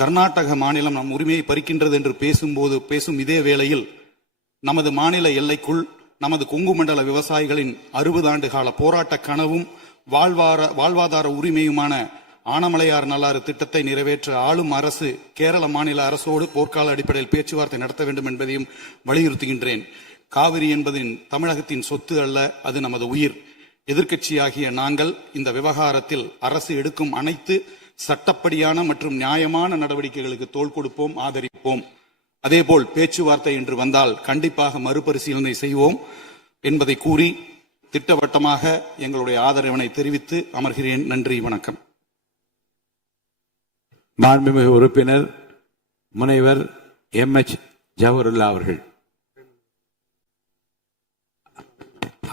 கர்நாடக மாநிலம் நம் உரிமையை பறிக்கின்றது என்று பேசும் இதே வேளையில் நமது மாநில எல்லைக்குள் நமது கொங்கு மண்டல விவசாயிகளின் 60 ஆண்டு கால போராட்ட கனவும் வாழ்வாதார உரிமையுமான ஆனமலையார் நல்லாறு திட்டத்தை நிறைவேற்ற ஆளும் அரசு கேரள மாநில அரசோடு போர்க்கால அடிப்படையில் பேச்சுவார்த்தை நடத்த வேண்டும் என்பதையும் வலியுறுத்துகின்றேன். காவிரி என்பதின் தமிழகத்தின் சொத்து அல்ல, அது நமது உயிர். எதிர்க்கட்சியாகிய நாங்கள் இந்த விவகாரத்தில் அரசு எடுக்கும் அனைத்து சட்டப்படியான மற்றும் நியாயமான நடவடிக்கைகளுக்கு தோள் கொடுப்போம், ஆதரிப்போம். அதேபோல் பேச்சுவார்த்தை என்று வந்தால் கண்டிப்பாக மறுபரிசீலனை செய்வோம் என்பதை கூறி திட்டவட்டமாக எங்களுடைய ஆதரவினை தெரிவித்து அமர்கிறேன். நன்றி, வணக்கம். மாண்புமிகு உறுப்பினர் முனைவர் MH ஜவஹருல்லா அவர்கள்.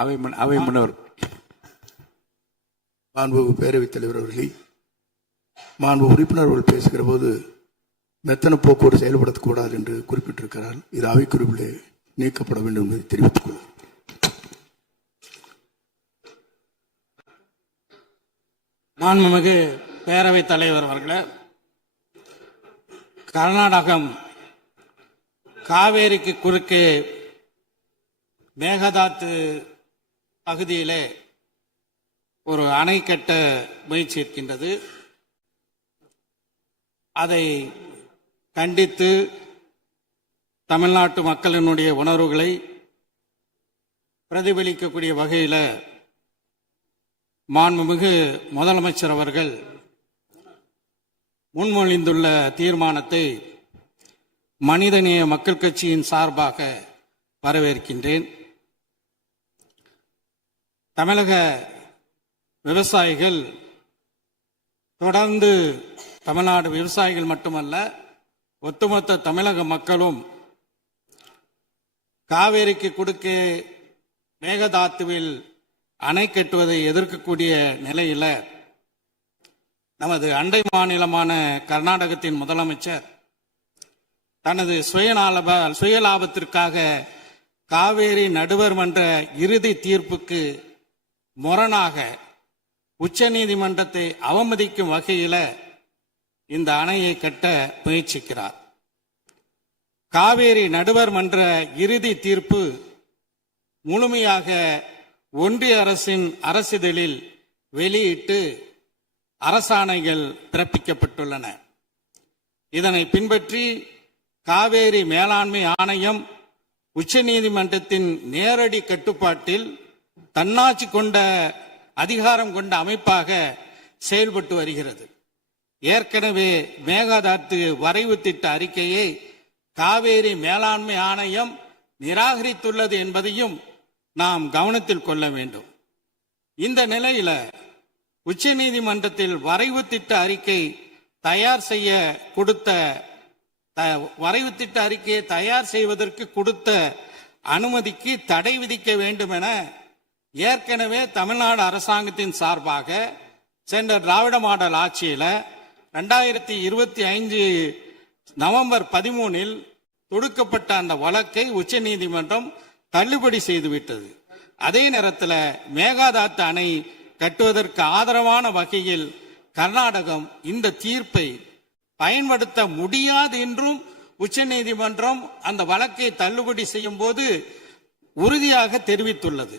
அவை முன்னவர். மாண்புமிகு பேரவைத் தலைவர் அவர்களே, மாண்பு உறுப்பினர்கள் பேசுகிற போது மெத்தன போக்கோடு செயல்படக்கூடாது என்று குறிப்பிட்டிருக்கிறார். இது அவைக்குறிப்பிலே நீக்கப்பட வேண்டும் என்பதை தெரிவித்துக் கொள்கிறேன். மாண்புமிகு பேரவைத் தலைவர் அவர்களே, கர்நாடகம் காவேரிக்கு குறுக்கே மேகதாத்து பகுதியிலே ஒரு அணை கட்ட முயற்சி இருக்கின்றது. அதை கண்டித்து தமிழ்நாட்டு மக்களினுடைய உணர்வுகளை பிரதிபலிக்கக்கூடிய வகையில் மாண்புமிகு முதலமைச்சர் அவர்கள் முன்மொழிந்துள்ள தீர்மானத்தை மனிதநேய மக்கள் கட்சியின் சார்பாக வரவேற்கின்றேன். தமிழக விவசாயிகள் தொடர்ந்து, தமிழ்நாடு விவசாயிகள் மட்டுமல்ல, ஒட்டுமொத்த தமிழக மக்களும் காவேரிக்கு குறுக்கே மேகதாத்துவில் அணை கட்டுவதை எதிர்க்கக்கூடிய நிலையில நமது அண்டை மாநிலமான கர்நாடகத்தின் முதலமைச்சர் தனது சுயலாபத்திற்காக காவேரி நடுவர் மன்ற இறுதி தீர்ப்புக்கு முரணாக உச்சநீதிமன்றத்தை அவமதிக்கும் வகையில இந்த அணையை கட்ட முயற்சிக்கிறார். காவேரி நடுவர் மன்ற இறுதி தீர்ப்பு முழுமையாக ஒன்றிய அரசின் அரசிதழில் வெளியிட்டு அரசாணைகள் பிறப்பிக்கப்பட்டுள்ளன. இதனை பின்பற்றி காவேரி மேலாண்மை ஆணையம் உச்சநீதிமன்றத்தின் நேரடி கட்டுப்பாட்டில் தன்னாட்சி கொண்ட அதிகாரம் கொண்ட அமைப்பாக செயல்பட்டு வருகிறது. ஏற்கனவே மேகதாத்து வரைவு திட்ட அறிக்கையை காவேரி மேலாண்மை ஆணையம் நிராகரித்துள்ளது என்பதையும் நாம் கவனத்தில் கொள்ள வேண்டும். இந்த நிலையில உச்சநீதிமன்றத்தில் வரைவு திட்ட அறிக்கை தயார் செய்ய கொடுத்த வரைவு திட்ட அறிக்கையை தயார் செய்வதற்கு கொடுத்த அனுமதிக்கு தடை விதிக்க வேண்டும் என ஏற்கனவே தமிழ்நாடு அரசாங்கத்தின் சார்பாக சென்ற திராவிட மாடல் ஆட்சியில 2025 நவம்பர் 13 தொடுக்கப்பட்ட அந்த வழக்கை உச்சநீதிமன்றம் தள்ளுபடி செய்துவிட்டது. அதே நேரத்தில் மேகதாத்து அணை கட்டுவதற்கு ஆதரவான வகையில் கர்நாடகம் இந்த தீர்ப்பை பயன்படுத்த முடியாது என்றும் உச்சநீதிமன்றம் அந்த வழக்கை தள்ளுபடி செய்யும் போது உறுதியாக தெரிவித்துள்ளது.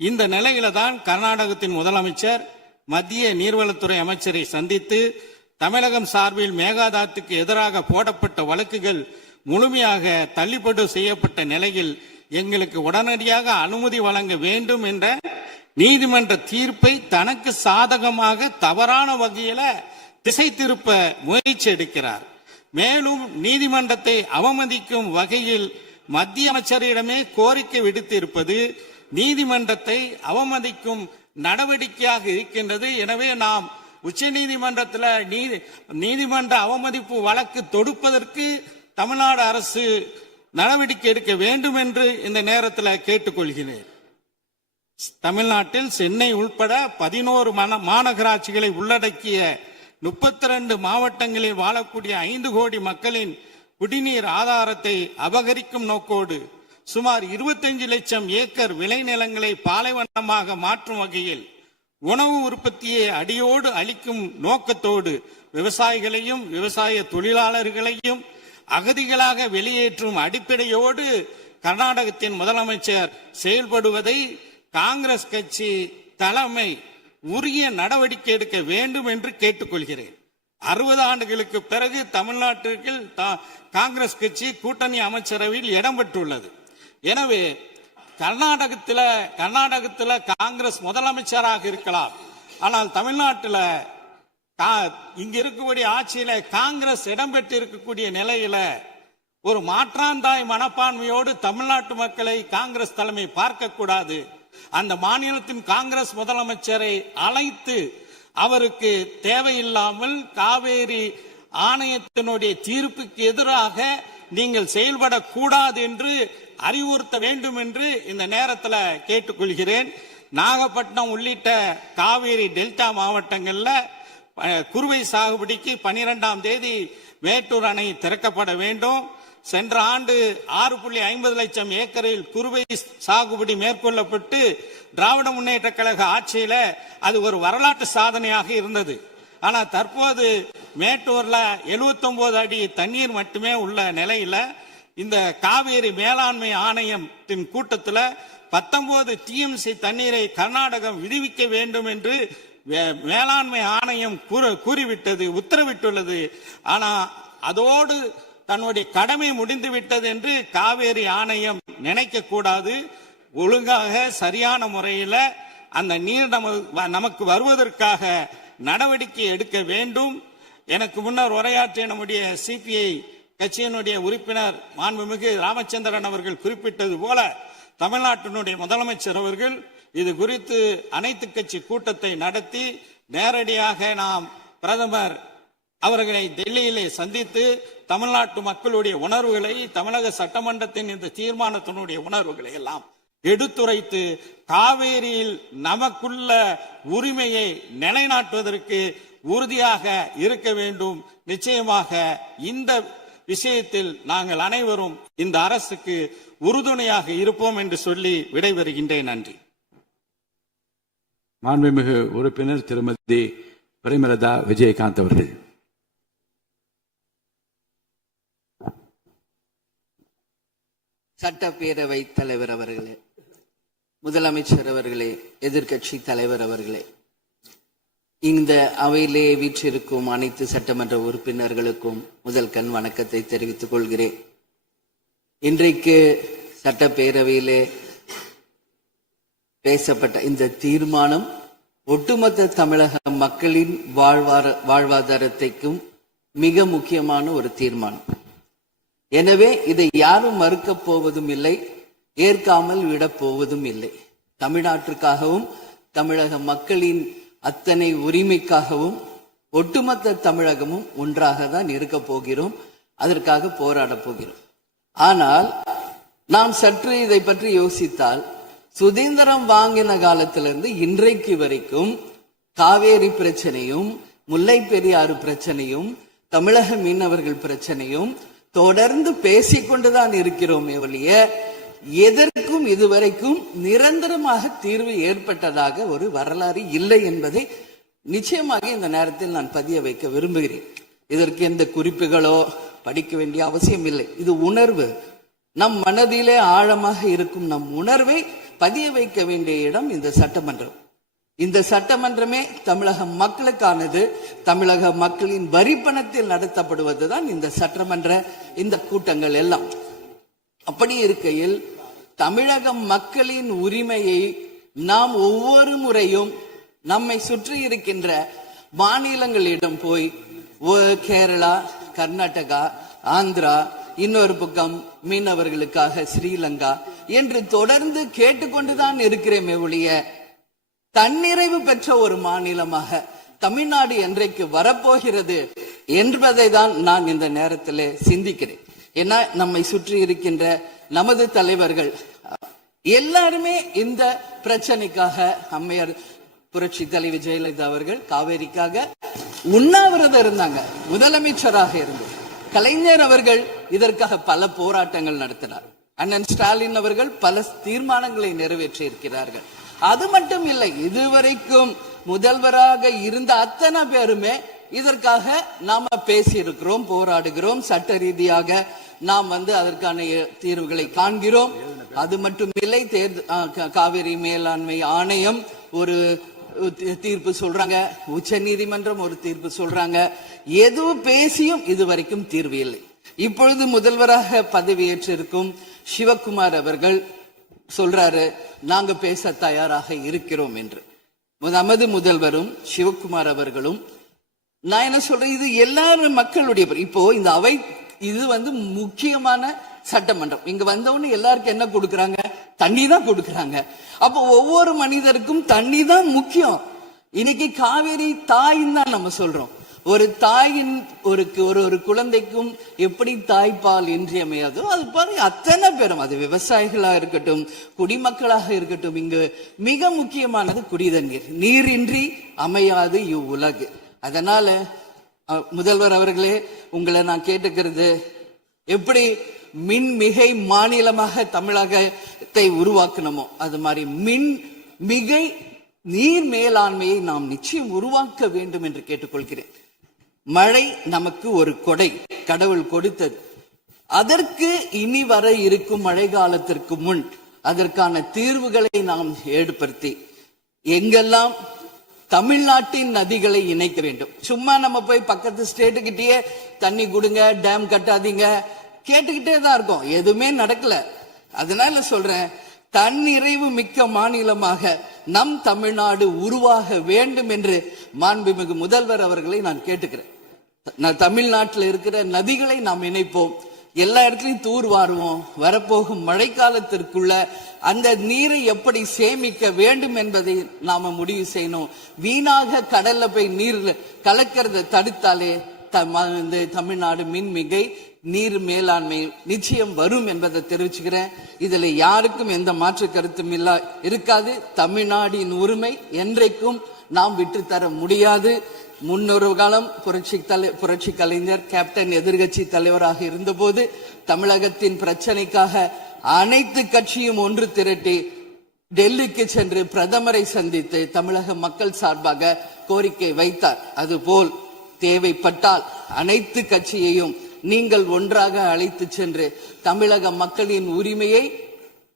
இந்த நிலையில தான் கர்நாடகத்தின் முதலமைச்சர் மத்திய நீர்வளத்துறை அமைச்சரை சந்தித்து தமிழகம் சார்பில் மேகதாத்துக்கு எதிராக போடப்பட்ட வழக்குகள் முழுமையாக தள்ளுபடி செய்யப்பட்ட நிலையில் எங்களுக்கு உடனடியாக அனுமதி வழங்க வேண்டும் என்ற நீதிமன்ற தீர்ப்பை தனக்கு சாதகமாக தவறான வகையில திசை திருப்ப முயற்சி எடுக்கிறார். மேலும் நீதிமன்றத்தை அவமதிக்கும் வகையில் மத்திய அமைச்சரிடமே கோரிக்கை விடுத்திருப்பது நீதிமன்றத்தை அவமதிக்கும் நடவடிக்கையாக இருக்கின்றது. எனவே நாம் உச்ச நீதிமன்றத்தில் நீதிமன்ற அவமதிப்பு வழக்கு தொடுப்பதற்கு தமிழ்நாடு அரசு நடவடிக்கை எடுக்க வேண்டும் என்று இந்த நேரத்தில் கேட்டுக்கொள்கிறேன். தமிழ்நாட்டில் சென்னை உள்பட 11 மாநகராட்சிகளை உள்ளடக்கிய 32 மாவட்டங்களில் வாழக்கூடிய 5 கோடி மக்களின் குடிநீர் ஆதாரத்தை அபகரிக்கும் நோக்கோடு சுமார் 25 லட்சம் ஏக்கர் விளைநிலங்களை பாலைவனமாக மாற்றும் வகையில் உணவு உற்பத்தியை அடியோடு அளிக்கும் நோக்கத்தோடு விவசாயிகளையும் விவசாய தொழிலாளர்களையும் அகதிகளாக வெளியேற்றும் அடிப்படையோடு கர்நாடகத்தின் முதலமைச்சர் செயல்படுவதை காங்கிரஸ் கட்சி தலைமை உரிய நடவடிக்கை எடுக்க வேண்டும் என்று கேட்டுக்கொள்கிறேன். 60 ஆண்டுகளுக்கு பிறகு தமிழ்நாட்டிற்கு காங்கிரஸ் கட்சி கூட்டணி அமைச்சரவையில் இடம்பெற்றுள்ளது. எனவே கர்நாடகத்தில் காங்கிரஸ் முதலமைச்சராக இருக்கலாம், ஆனால் தமிழ்நாட்டில் இங்க இருக்கக்கூடிய ஆட்சியில காங்கிரஸ் இடம்பெற்று இருக்கக்கூடிய நிலையில ஒரு மாற்றாந்தாய் மனப்பான்மையோடு தமிழ்நாட்டு மக்களை காங்கிரஸ் தலைமை பார்க்க கூடாது. அந்த மாநிலத்தின் காங்கிரஸ் முதலமைச்சரை அழைத்து அவருக்கு தேவையில்லாமல் காவேரி ஆணையத்தினுடைய தீர்ப்புக்கு எதிராக நீங்கள் செயல்படக்கூடாது என்று அறிவுறுத்த வேண்டும் என்று இந்த நேரத்தில் கேட்டுக்கொள்கிறேன். நாகப்பட்டினம் உள்ளிட்ட காவேரி டெல்டா மாவட்டங்கள்ல குறுவை சாகுபடிக்கு 12ஆம் தேதி மேட்டூர் அணை திறக்கப்பட வேண்டும். சென்ற ஆண்டு 6.50 லட்சம் ஏக்கரில் குறுவை சாகுபடி மேற்கொள்ளப்பட்டு திராவிட முன்னேற்ற கழக ஆட்சியில அது ஒரு வரலாற்று சாதனையாக இருந்தது. ஆனா தற்போது மேட்டூர்ல 79 அடி தண்ணீர் மட்டுமே உள்ள நிலையில இந்த காவேரி மேலாண்மை ஆணையத்தின் கூட்டத்தில் 19 டிஎம்சி தண்ணீரை கர்நாடகம் விடுவிக்க வேண்டும் என்று மேலாண்மை ஆணையம் கூறிவிட்டது, உத்தரவிட்டுள்ளது. ஆனா அதோடு தன்னுடைய கடமை முடிந்து விட்டது என்று காவேரி ஆணையம் நினைக்க கூடாது. ஒழுங்காக சரியான முறையில் அந்த நீர் நமக்கு வருவதற்காக நடவடிக்கை எடுக்க வேண்டும். எனக்கு முன்னர் உரையாற்றிய நம்முடைய சிபிஐ கட்சியினுடைய உறுப்பினர் மாண்புமிகு ராமச்சந்திரன் அவர்கள் குறிப்பிட்டது போல தமிழ்நாட்டினுடைய முதலமைச்சர் அவர்கள் இது குறித்து அனைத்து கட்சி கூட்டத்தை நடத்தி நேரடியாக நாம் பிரதமர் அவர்களை டெல்லியிலே சந்தித்து தமிழ்நாட்டு மக்களுடைய உணர்வுகளை, தமிழக சட்டமன்றத்தின் இந்த தீர்மானத்தினுடைய உணர்வுகளை எல்லாம் எடுத்துரைத்து காவேரியில் நமக்குள்ள உரிமையை நிலைநாட்டுவதற்கு உறுதியாக இருக்க வேண்டும். நிச்சயமாக இந்த விஷயத்தில் நாங்கள் அனைவரும் இந்த அரசுக்கு உறுதுணையாக இருப்போம் என்று சொல்லி விடைபெறுகின்றேன். நன்றி. மாண்புமிகு உறுப்பினர் திருமதி பிரேமலதா விஜயகாந்த் அவர்கள். சட்டப்பேரவை தலைவர் அவர்களே, முதலமைச்சர் அவர்களே, எதிர்கட்சி தலைவர் அவர்களே, இந்த அவையிலே வீற்றிருக்கும் அனைத்து சட்டமன்ற உறுப்பினர்களுக்கும் முதல் கண் வணக்கத்தை தெரிவித்துக் கொள்கிறேன். இன்றைக்கு சட்டப்பேரவையிலே பேசப்பட்ட இந்த தீர்மானம் ஒட்டுமொத்த தமிழக மக்களின் வாழ்வாதாரத்தைக்கும் மிக முக்கியமான ஒரு தீர்மானம். எனவே இதை யாரும் மறுக்கப் போவதும் இல்லை, ஏற்காமல் விடப் போவதும் இல்லை. தமிழ்நாட்டிற்காகவும் தமிழக மக்களின் அத்தனை உரிமைக்காகவும் ஒட்டுமொத்த தமிழகமும் ஒன்றாக தான் இருக்க போகிறோம், அதற்காக போராட போகிறோம். ஆனால் நாம் சற்று இதை பற்றி யோசித்தால், சுதந்திரம் வாங்கின காலத்திலிருந்து இன்றைக்கு வரைக்கும் காவேரி பிரச்சனையும் முல்லை பெரியாறு பிரச்சனையும் தமிழக மீனவர்கள் பிரச்சனையும் தொடர்ந்து பேசிக்கொண்டுதான் இருக்கிறோம். ஒழிய எதற்கும் இதுவரைக்கும் நிரந்தரமாக தீர்வு ஏற்பட்டதாக ஒரு வரலாறு இல்லை என்பதை நிச்சயமாக இந்த நேரத்தில் நான் பதிய வைக்க விரும்புகிறேன். இதற்கு எந்த குறிப்புகளோ படிக்க வேண்டிய அவசியம் இல்லை. இது உணர்வு, நம் மனதிலே ஆழமாக இருக்கும் நம் உணர்வை பதிய வைக்க வேண்டிய இடம் இந்த சட்டமன்றம். இந்த சட்டமன்றமே தமிழக மக்களுக்கானது. தமிழக மக்களின் வரி பணத்தில் நடத்தப்படுவதுதான் இந்த சட்டமன்ற இந்த கூட்டங்கள் எல்லாம். அப்படி இருக்கையில் தமிழக மக்களின் உரிமையை நாம் ஒவ்வொரு முறையும் நம்மை சுற்றி இருக்கின்ற மாநிலங்களிடம் போய் கேரளா, கர்நாடகா, ஆந்திரா, இன்னொரு பக்கம் மீனவர்களுக்காக ஸ்ரீலங்கா என்று தொடர்ந்து கேட்டுக்கொண்டுதான் இருக்கிறேன் ஒழிய தன்னிறைவு பெற்ற ஒரு மாநிலமாக தமிழ்நாடு என்றைக்கு வரப்போகிறது என்பதை தான் நான் இந்த நேரத்தில் சிந்திக்கிறேன். ஏன்னா நம்மை சுற்றி இருக்கின்ற நமது தலைவர்கள் எல்லாருமே இந்த பிரச்சனைக்காக, அம்மையார் புரட்சி தலைவி ஜெயலலிதா அவர்கள் காவேரிக்காக உண்ணாவிரதம் இருந்தாங்க, முதலமைச்சராக இருந்து. கலைஞர் அவர்கள் இதற்காக பல போராட்டங்கள் நடத்தினார். அண்ணன் ஸ்டாலின் அவர்கள் பல தீர்மானங்களை நிறைவேற்றி இருக்கிறார்கள். அது மட்டும் இல்லை, இதுவரைக்கும் முதல்வராக இருந்த அத்தனை பேருமே இதற்காக நாம பேசி இருக்கிறோம், போராடுகிறோம், சட்ட ரீதியாக நாம் அதற்கான தீர்வுகளை காண்கிறோம். அது மட்டும் இல்லை, காவிரி மேலாண்மை ஆணையம் ஒரு தீர்ப்பு சொல்றாங்க, உச்ச நீதிமன்றம் ஒரு தீர்ப்பு சொல்றாங்க. எதுவும் பேசியும் இதுவரைக்கும் தீர்வு இல்லை. இப்பொழுது முதல்வராக பதவியேற்றிருக்கும் சிவகுமார் அவர்கள் சொல்றாரு, நாங்க பேச தயாராக இருக்கிறோம் என்று. நமது முதல்வரும் சிவகுமார் அவர்களும், நான் என்ன சொல்றேன், இது எல்லாரும் மக்களுடைய, இப்போ இந்த அவை இது முக்கியமான சட்டமன்றம். இங்க வந்தவொன்னு எல்லாருக்கும் என்ன கொடுக்கறாங்க? தண்ணி தான் கொடுக்கறாங்க. அப்போ ஒவ்வொரு மனிதருக்கும் தண்ணி தான் முக்கியம். இன்னைக்கு காவேரி தாயின்னு தான் நம்ம சொல்றோம். ஒரு தாயின் ஒரு குழந்தைக்கும் எப்படி தாய்ப்பால் இன்றியமையாதோ அது பாருங்க, அத்தனை பேரும், அது விவசாயிகளா இருக்கட்டும், குடிமக்களாக இருக்கட்டும், இங்கு மிக முக்கியமானது குடிதண்ணீர். நீரின்றி அமையாது இவ்வுலகு. அதனால முதல்வர் அவர்களே, உங்களை நான் கேட்டுக்கிறது, எப்படி மின்மிகை மாநிலமாக தமிழகத்தை உருவாக்கணுமோ அது மாதிரி மின்மிகை நீர் மேலாண்மையை நாம் நிச்சயம் உருவாக்க வேண்டும் என்று கேட்டுக்கொள்கிறேன். மழை நமக்கு ஒரு கொடை, கடவுள் கொடுத்தது. அதற்கு இனி வர இருக்கும் மழை காலத்திற்கு முன் அதற்கான தீர்வுகளை நாம் ஏற்படுத்தி எங்கெல்லாம் தமிழ்நாட்டின் நதிகளை இணைக்க வேண்டும். சும்மா நம்ம போய் பக்கத்து ஸ்டேட்டுக்கிட்டே தண்ணி கொடுங்க, டேம் கட்டாதீங்க கேட்டுக்கிட்டே தான் இருக்கோம், எதுவுமே நடக்கல. அதனால சொல்றேன், தன்னிறைவு மிக்க மாநிலமாக நம் தமிழ்நாடு உருவாக வேண்டும் என்று மாண்புமிகு முதல்வர் அவர்களை நான் கேட்டுக்கிறேன். தமிழ்நாட்டில் இருக்கிற நதிகளை நாம் இணைப்போம், எல்லா இடத்துலையும் தூர்வாருவோம். வரப்போகும் மழைக்காலத்திற்குள்ள அந்த நீரை எப்படி சேமிக்க வேண்டும் என்பதை நாம முடிவு செய்யணும். வீணாக கடல்ல போய் நீர் கலக்கிறத தடுத்தாலே தமிழ்நாடு மின்மிகை நீர் மேலாண்மை நிச்சயம் வரும் என்பதை தெரிவிச்சுக்கிறேன். இதுல யாருக்கும் எந்த மாற்று கருத்தும் இருக்காது. தமிழ்நாடின் உரிமை என்றைக்கும் நாம் விட்டு தர முடியாது. முன்னொரு காலம் புரட்சி கலைஞர் கேப்டன் எதிர்கட்சி தலைவராக இருந்தபோது தமிழகத்தின் பிரச்சனைக்காக அனைத்து கட்சியும் ஒன்று திரட்டி டெல்லிக்கு சென்று பிரதமரை சந்தித்து தமிழக மக்கள் சார்பாக கோரிக்கை வைத்தார். அதுபோல் தேவைப்பட்டால் அனைத்து கட்சியையும் நீங்கள் ஒன்றாக அழைத்து சென்று தமிழக மக்களின் உரிமையை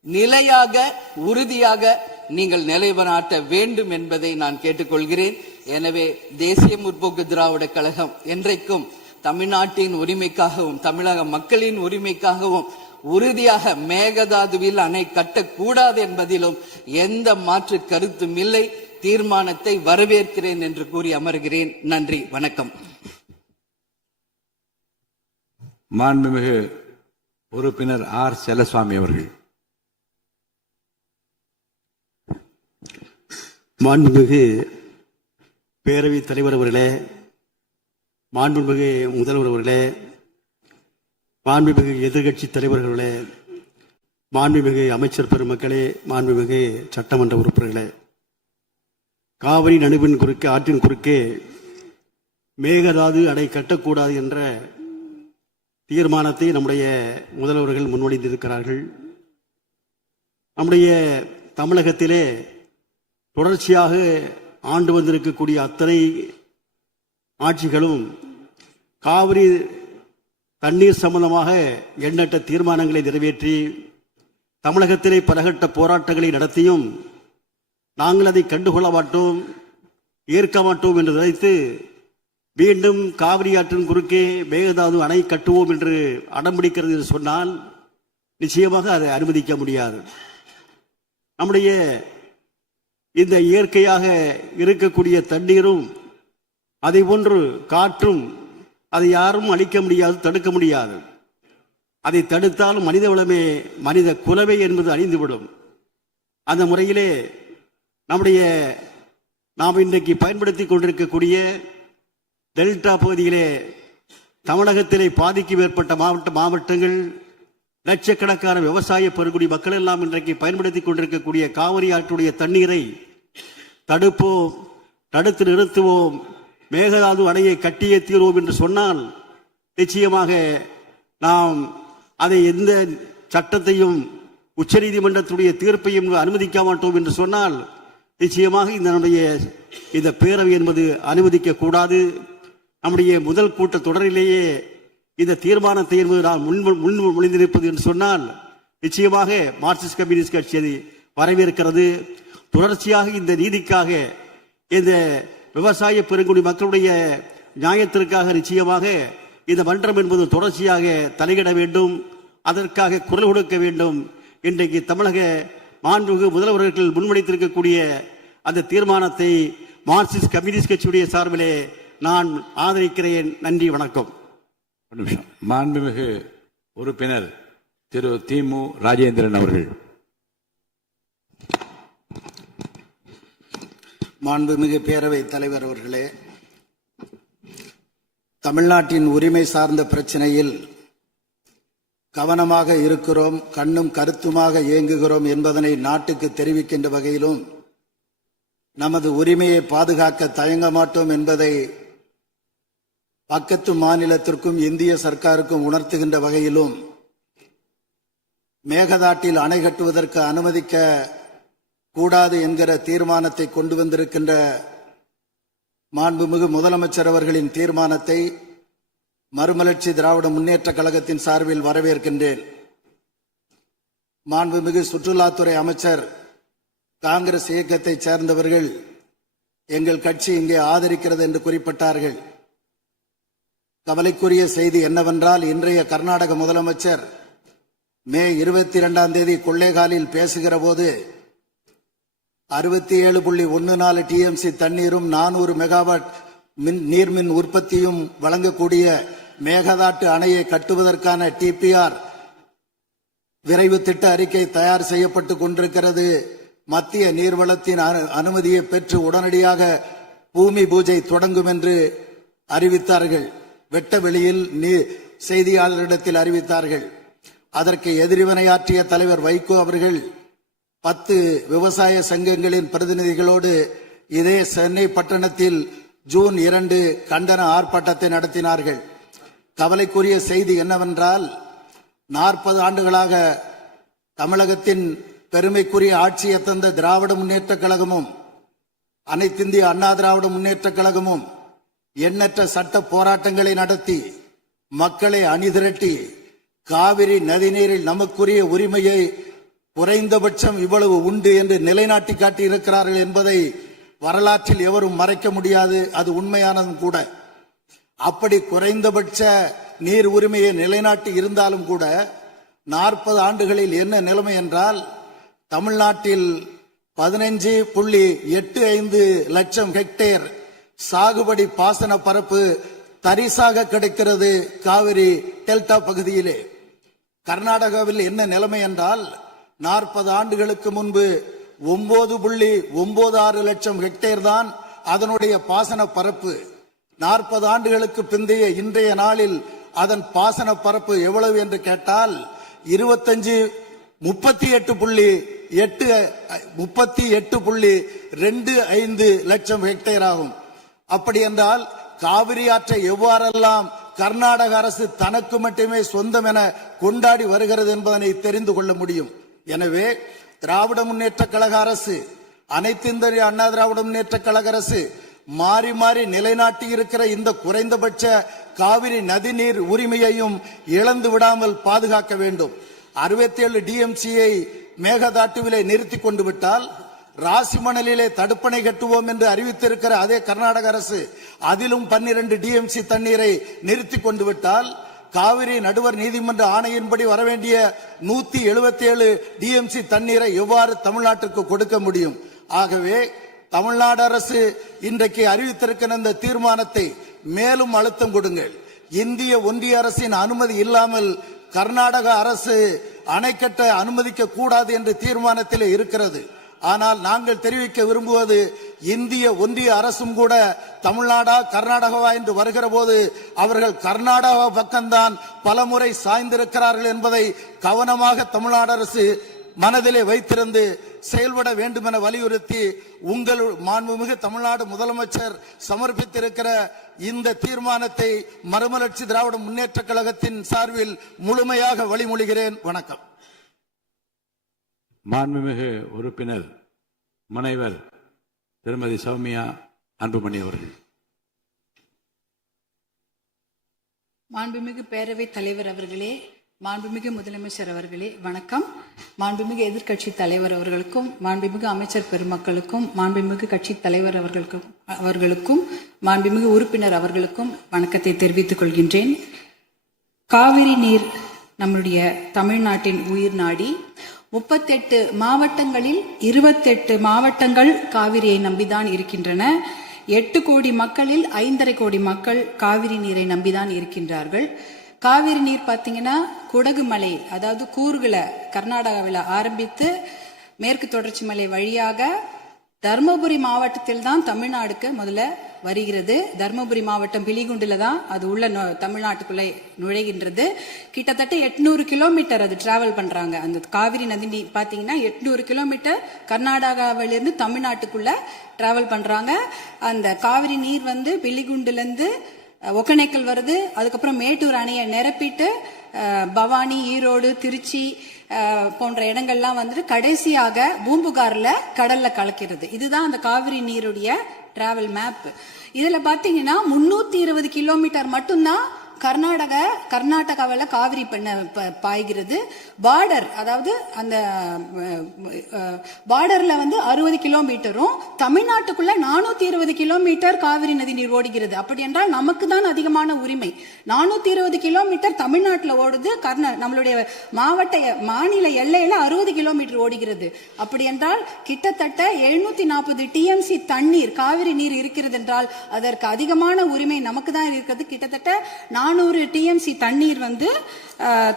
நிலையாக உறுதியாக நீங்கள் நிலைநாட்ட வேண்டும் என்பதை நான் கேட்டுக்கொள்கிறேன். எனவே தேசிய முற்போக்கு திராவிட கழகம் என்றைக்கும் தமிழ்நாட்டின் உரிமைக்காகவும் தமிழக மக்களின் உரிமைக்காகவும் உறுதியாக மேகதாதுவில் அணை கட்டக்கூடாது என்பதிலும் எந்த மாற்று கருத்தும் இல்லை. தீர்மானத்தை வரவேற்கிறேன் என்று கூறி அமர்கிறேன். நன்றி, வணக்கம். மாண்புமிகு உறுப்பினர் ஆர் செல்லசுவாமி அவர்கள். மாண்புமிகு பேரவைத் தலைவர் அவர்களே, மாண்புமிகு முதல்வர் அவர்களே, மாண்புமிகு எதிர்கட்சி தலைவர்களே, மாண்புமிகு அமைச்சர் பெருமக்களே, மாண்புமிகு சட்டமன்ற உறுப்பினர்களே, காவிரி நடுவின் குறுக்கே ஆற்றின் குறுக்கே மேகதாது அணை கட்டக்கூடாது என்ற தீர்மானத்தை நம்முடைய முதல்வர்கள் முன்மொழிந்திருக்கிறார்கள். நம்முடைய தமிழகத்திலே தொடர்ச்சியாக ஆண்டு வந்திருக்கக்கூடிய அத்தனை ஆட்சிகளும் காவிரி தண்ணீர் சம்பந்தமாக எண்ணற்ற தீர்மானங்களை நிறைவேற்றி தமிழகத்திலே பலகட்ட போராட்டங்களை நடத்தியும் நாங்கள் அதை கண்டுகொள்ள மாட்டோம், ஏற்க மாட்டோம் என்று நினைத்து மீண்டும் காவிரி ஆற்றின் குறுக்கே மேகதாது அணை கட்டுவோம் என்று அடம்பிடிக்கிறது என்று சொன்னால் நிச்சயமாக அதை அனுமதிக்க முடியாது. நம்முடைய இந்த இயற்கையாக இருக்கக்கூடிய தண்ணீரும் அதை போன்று காற்றும் அதை யாரும் அழிக்க முடியாது, தடுக்க முடியாது. அதை தடுத்தாலும் மனித வளமே, மனித குலமே என்பது அழிந்துவிடும். அந்த முறையிலே நாம் இன்றைக்கு பயன்படுத்தி கொண்டிருக்கக்கூடிய டெல்டா பகுதியிலே தமிழகத்திலே பாதிக்கு மேற்பட்ட மாவட்டங்கள், லட்சக்கணக்கான விவசாய பெருங்குடி மக்கள் எல்லாம் இன்றைக்கு பயன்படுத்தி கொண்டிருக்கக்கூடிய காவிரி ஆற்றுடைய தண்ணீரை தடுப்போம், தடுத்து நிறுத்துவோம், மேகதாது அணையை கட்டியே தீர்வோம் என்று சொன்னால் நிச்சயமாக நாம் அதை எந்த சட்டத்தையும் உச்சநீதிமன்றத்துடைய தீர்ப்பையும் அனுமதிக்க மாட்டோம் என்று சொன்னால் நிச்சயமாக இந்த பேரவை என்பது அனுமதிக்க கூடாது. நம்முடைய முதல் கூட்ட தொடரிலேயே இந்த தீர்மானத்தை என்பது நான் முன்மொழிந்திருப்பது என்று சொன்னால் நிச்சயமாக மார்க்சிஸ்ட் கம்யூனிஸ்ட் கட்சி அதை வரவேற்கிறது. தொடர்ச்சியாக இந்த நீதிக்காக, இந்த விவசாய பெருங்குடி மக்களுடைய நியாயத்திற்காக நிச்சயமாக இந்த மன்றம் என்பது தொடர்ச்சியாக தலையிட வேண்டும், அதற்காக குரல் கொடுக்க வேண்டும். இன்றைக்கு தமிழக மாண்புமிகு முதல்வர்கள் முன்வைத்திருக்கக்கூடிய அந்த தீர்மானத்தை மார்க்சிஸ்ட் கம்யூனிஸ்ட் கட்சியுடைய சார்பிலே நான் ஆதரிக்கிறேன். நன்றி, வணக்கம். ஒரு நிமிஷம். மாண்புமிகு உறுப்பினர் திரு திமு ராஜேந்திரன் அவர்கள். மாண்புமிகு பேரவைத் தலைவர் அவர்களே, தமிழ்நாட்டின் உரிமை சார்ந்த பிரச்சனையில் கவனமாக இருக்கிறோம், கண்ணும் கருத்துமாக இயங்குகிறோம் என்பதனை நாட்டுக்கு தெரிவிக்கின்ற வகையிலும், நமது உரிமையை பாதுகாக்க தயங்க மாட்டோம் என்பதை பக்கத்து மாநிலத்திற்கும் இந்திய சர்க்காருக்கும் உணர்த்துகின்ற வகையிலும், மேகதாட்டில் அணை கட்டுவதற்கு அனுமதிக்க கூடாது என்கிற தீர்மானத்தை கொண்டு வந்திருக்கின்ற மாண்புமிகு முதலமைச்சர் அவர்களின் தீர்மானத்தை மறுமலர்ச்சி திராவிட முன்னேற்ற கழகத்தின் சார்பில் வரவேற்கின்றேன். மாண்புமிகு சுற்றுலாத்துறை அமைச்சர் காங்கிரஸ் இயக்கத்தைச் சேர்ந்தவர்கள் எங்கள் கட்சி இங்கே ஆதரிக்கிறது என்று குறிப்பிட்டார்கள். கவலைக்குரிய செய்தி என்னவென்றால், இன்றைய கர்நாடக முதலமைச்சர் மே 22 கொள்ளைகாலில் பேசுகிற போது 67.14 டிஎம்சி தண்ணீரும் 400 மெகாவாட் நீர்மின் உற்பத்தியும் வழங்கக்கூடிய மேகதாட்டு அணையை கட்டுவதற்கான டிபிஆர் விரைவு திட்ட அறிக்கை தயார் செய்யப்பட்டு கொண்டிருக்கிறது. மத்திய நீர்வளத்தின் அனுமதியை பெற்று உடனடியாக பூமி பூஜை தொடங்கும் என்று அறிவித்தார்கள். வெட்ட வெளியில் செய்தியாளரிடத்தில் அறிவித்தார்கள். அதற்கு எதிர்வினையாற்றிய தலைவர் வைகோ அவர்கள் 10 விவசாய சங்கங்களின் பிரதிநிதிகளோடு இதே சென்னை பட்டணத்தில் ஜூன் 2 கண்டன ஆர்ப்பாட்டத்தை நடத்தினார்கள். கவலைக்குரிய செய்தி என்னவென்றால், 40 ஆண்டுகளாக தமிழகத்தின் பெருமைக்குரிய ஆட்சியை தந்த திராவிட முன்னேற்ற கழகமும் அனைத்திந்திய அண்ணா திராவிட முன்னேற்ற கழகமும் எண்ணற்ற சட்ட போராட்டங்களை நடத்தி மக்களை அணிதிரட்டி காவிரி நதிநீரில் நமக்குரிய உரிமையை குறைந்தபட்சம் இவ்வளவு உண்டு என்று நிலைநாட்டி காட்டி இருக்கிறார்கள் என்பதை வரலாற்றில் எவரும் மறைக்க முடியாது. அது உண்மையானதும் கூட. அப்படி குறைந்தபட்ச நீர் உரிமையை நிலைநாட்டி இருந்தாலும் கூட 40 ஆண்டுகளில் என்ன நிலைமை என்றால், தமிழ்நாட்டில் 15.85 லட்சம் ஹெக்டேர் சாகுபடி பாசன பரப்பு தரிசாக கிடைக்கிறது காவிரி டெல்டா பகுதியிலே. கர்நாடகாவில் என்ன நிலைமை என்றால், 40 ஆண்டுகளுக்கு முன்பு 9.96 லட்சம் ஹெக்டேர் தான் அதனுடைய பாசன பரப்பு. 40 ஆண்டுகளுக்கு பிந்தைய இன்றைய நாளில் அதன் பாசன பரப்பு எவ்வளவு என்று கேட்டால் 38.25 லட்சம் ஹெக்டேர் ஆகும். அப்படி என்றால் காவிரி ஆற்றை எவ்வாறெல்லாம் கர்நாடக அரசு தனக்கு மட்டுமே சொந்தம் என கொண்டாடி வருகிறது என்பதனை தெரிந்து கொள்ள முடியும். எனவே திராவிட முன்னேற்ற கழக அரசு, அனைத்திந்திய அண்ணா திராவிட முன்னேற்ற கழக அரசு மாறி மாறி நிலைநாட்டி இருக்கிற இந்த குறைந்தபட்ச காவிரி நதிநீர் உரிமையையும் இழந்து விடாமல் பாதுகாக்க வேண்டும். 67 டிஎம்சியை மேகதாட்டுவிலே நிறுத்தி கொண்டு விட்டால், ராசிமணலிலே தடுப்பணை கட்டுவோம் என்று அறிவித்திருக்கிற அதே கர்நாடக அரசு அதிலும் 12 டிஎம்சி தண்ணீரை நிறுத்தி கொண்டு விட்டால், காவிரி நடுவர் நீதிமன்ற ஆணையின்படி வரவேண்டிய 177 டிஎம்சி தண்ணீரை எவ்வாறு தமிழ்நாட்டிற்கு கொடுக்க முடியும்? ஆகவே தமிழ்நாடு அரசு இன்றைக்கு அறிவித்திருக்கிற இந்த தீர்மானத்தை மேலும் அழுத்தம் கொடுங்கள். இந்திய ஒன்றிய அரசின் அனுமதி இல்லாமல் கர்நாடக அரசு அணை கட்ட அனுமதிக்க கூடாது என்று தீர்மானத்தில் இருக்கிறது. ஆனால் நாங்கள் தெரிவிக்க விரும்புவது, இந்திய ஒன்றிய அரசும் கூட தமிழ்நாடா கர்நாடகாவா என்று வருகிற போது அவர்கள் கர்நாடகா பக்கம்தான் பலமுறை சாய்ந்திருக்கிறார்கள் என்பதை கவனமாக தமிழ்நாடு அரசு மனதிலே வைத்திருந்து செயல்பட வேண்டும் என வலியுறுத்தி, உங்கள் மாண்புமிகு தமிழ்நாடு முதலமைச்சர் சமர்ப்பித்திருக்கிற இந்த தீர்மானத்தை மறுமலர்ச்சி திராவிட முன்னேற்ற கழகத்தின் சார்பில் முழுமையாக வழிமொழிகிறேன். வணக்கம். மாண்புமிகு உறுப்பினர் முனைவர் திருமதி சௌமியா அன்புமணி அவர்கள். மாண்புமிகு பேரவைத் தலைவர் அவர்களே, மாண்புமிகு முதலமைச்சர் அவர்களே, வணக்கம். மாண்புமிகு எதிர்க்கட்சி தலைவர் அவர்களுக்கும், மாண்புமிகு அமைச்சர் பெருமக்களுக்கும், மாண்புமிகு கட்சி தலைவர் அவர்களுக்கும் மாண்புமிகு உறுப்பினர் அவர்களுக்கும் வணக்கத்தை தெரிவித்துக் கொள்கின்றேன். காவிரி நீர் நம்முடைய தமிழ்நாட்டின் உயிர் நாடி. 38 மாவட்டங்களில் 28 மாவட்டங்கள் காவிரியை நம்பிதான் இருக்கின்றன. 8 கோடி மக்களில் 5.5 கோடி மக்கள் காவிரி நீரை நம்பிதான் இருக்கின்றார்கள். காவிரி நீர் பார்த்தீங்கன்னா குடகு மலை, அதாவது கூர்குல கர்நாடகாவில் ஆரம்பித்து மேற்கு தொடர்ச்சி மலை வழியாக தர்மபுரி மாவட்டத்தில் தான் தமிழ்நாடுக்கு முதல்ல வருகிறது. தர்மபுரி மாவட்டம் பிலிகுண்டில தான் அது உள்ள தமிழ்நாட்டுக்குள்ளே நுழைகின்றது. கிட்டத்தட்ட 800 கிலோமீட்டர் அது டிராவல் பண்றாங்க. அந்த காவிரி நதி பாத்தீங்கன்னா 800 கிலோமீட்டர் கர்நாடகாவிலிருந்து தமிழ்நாட்டுக்குள்ள டிராவல் பண்றாங்க. அந்த காவிரி நீர் வந்து பிலிகுண்டுல இருந்து ஒகேனக்கல் வருது. அதுக்கப்புறம் மேட்டூர் அணையை நிரப்பிட்டு பவானி, ஈரோடு, திருச்சி போன்ற இடங்கள்லாம் வந்துட்டு கடைசியாக பூம்புகார்ல கடல்ல கலக்கிறது. இதுதான் அந்த காவிரி நீருடைய டிராவல் மேப். இதுல பாத்தீங்கன்னா 320 கிலோமீட்டர் மட்டும்தான் கர்நாடகாவில் காவிரி பாய்கிறது. பார்டர், அதாவது அந்த பார்டர்ல வந்து 60 கிலோமீட்டரும் தமிழ்நாட்டுக்குள்ள 420 கிலோமீட்டர் காவிரி நதி நீர் ஓடுகிறது. அப்படி என்றால் நமக்கு தான் அதிகமான உரிமை. 420 கிலோமீட்டர் தமிழ்நாட்டில் ஓடுது, நம்மளுடைய மாநில எல்லையில 60 கிலோமீட்டர் ஓடுகிறது. அப்படி என்றால் கிட்டத்தட்ட 740 டிஎம்சி தண்ணீர், காவிரி நீர் இருக்கிறது என்றால் அதற்கு அதிகமான உரிமை நமக்கு தான் இருக்கிறது. கிட்டத்தட்ட 400 டிஎம்சி தண்ணீர் வந்து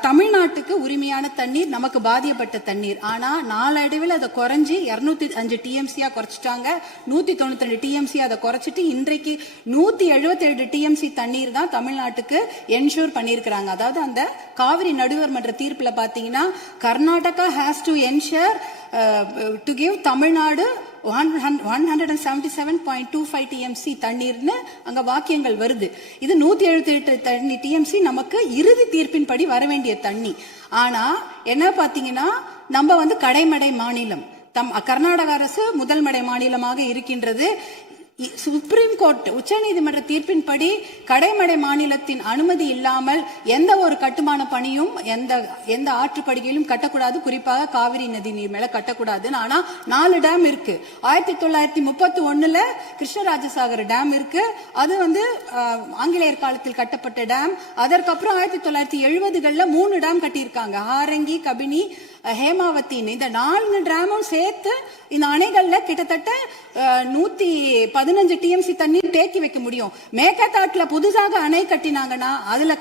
தமிழ்நாட்டுக்கு உரிமையான தண்ணீர், நமக்கு பாதிக்கப்பட்ட தண்ணீர். ஆனா நாளடைவில் அதை குறைஞ்சி 205 டிஎம்சியா குறைச்சிட்டாங்க. 192 டிஎம்சி அதை குறைச்சிட்டு இன்றைக்கு 177 டிஎம்சி தண்ணீர் தான் தமிழ்நாட்டுக்கு என்ஷூர் பண்ணியிருக்கிறாங்க. அதாவது அந்த காவிரி நடுவர் மன்ற தீர்ப்புல பாத்தீங்கன்னா Karnataka has to ensure to give Tamil Nadu 177.25 TMC தண்ணீர்னு அங்க வாக்கியங்கள் வருது. இது 178 டிஎம்சி நமக்கு இறுதி தீர்ப்பின் படி வர வேண்டிய தண்ணி. ஆனா என்ன பாத்தீங்கன்னா நம்ம வந்து கடைமடை மாநிலம், கர்நாடக அரசு முதல்மடை மாநிலமாக இருக்கின்றது. சுப்ரீம் கோர்ட் உச்சநீதிமன்ற தீர்ப்பின்படி கடைமடை மாநிலத்தின் அனுமதி இல்லாமல் எந்த ஒரு கட்டுமான பணியும் எந்த ஆற்றுப்படுகையிலும் கட்டக்கூடாது. குறிப்பாக காவிரி நதி நீர் மேல கட்டக்கூடாது. ஆனா 4 டேம் இருக்கு. 1931 கிருஷ்ணராஜசாகர் டேம் இருக்கு. அது வந்து ஆங்கிலேயர் காலத்தில் கட்டப்பட்ட டேம். அதற்கப்புறம் 1970களில் 3 டேம் கட்டியிருக்காங்க. ஹாரங்கி, கபினி, ஹேமாவத்தின். இந்த 4 டேமும் சேர்த்து இந்த அணைகள்ல கிட்டத்தட்ட 115 டிஎம்சி தண்ணீர் தேக்கி வைக்க முடியும். மேகதாட்டுல புதுசாக அணை கட்டினாங்கன்னா அதுல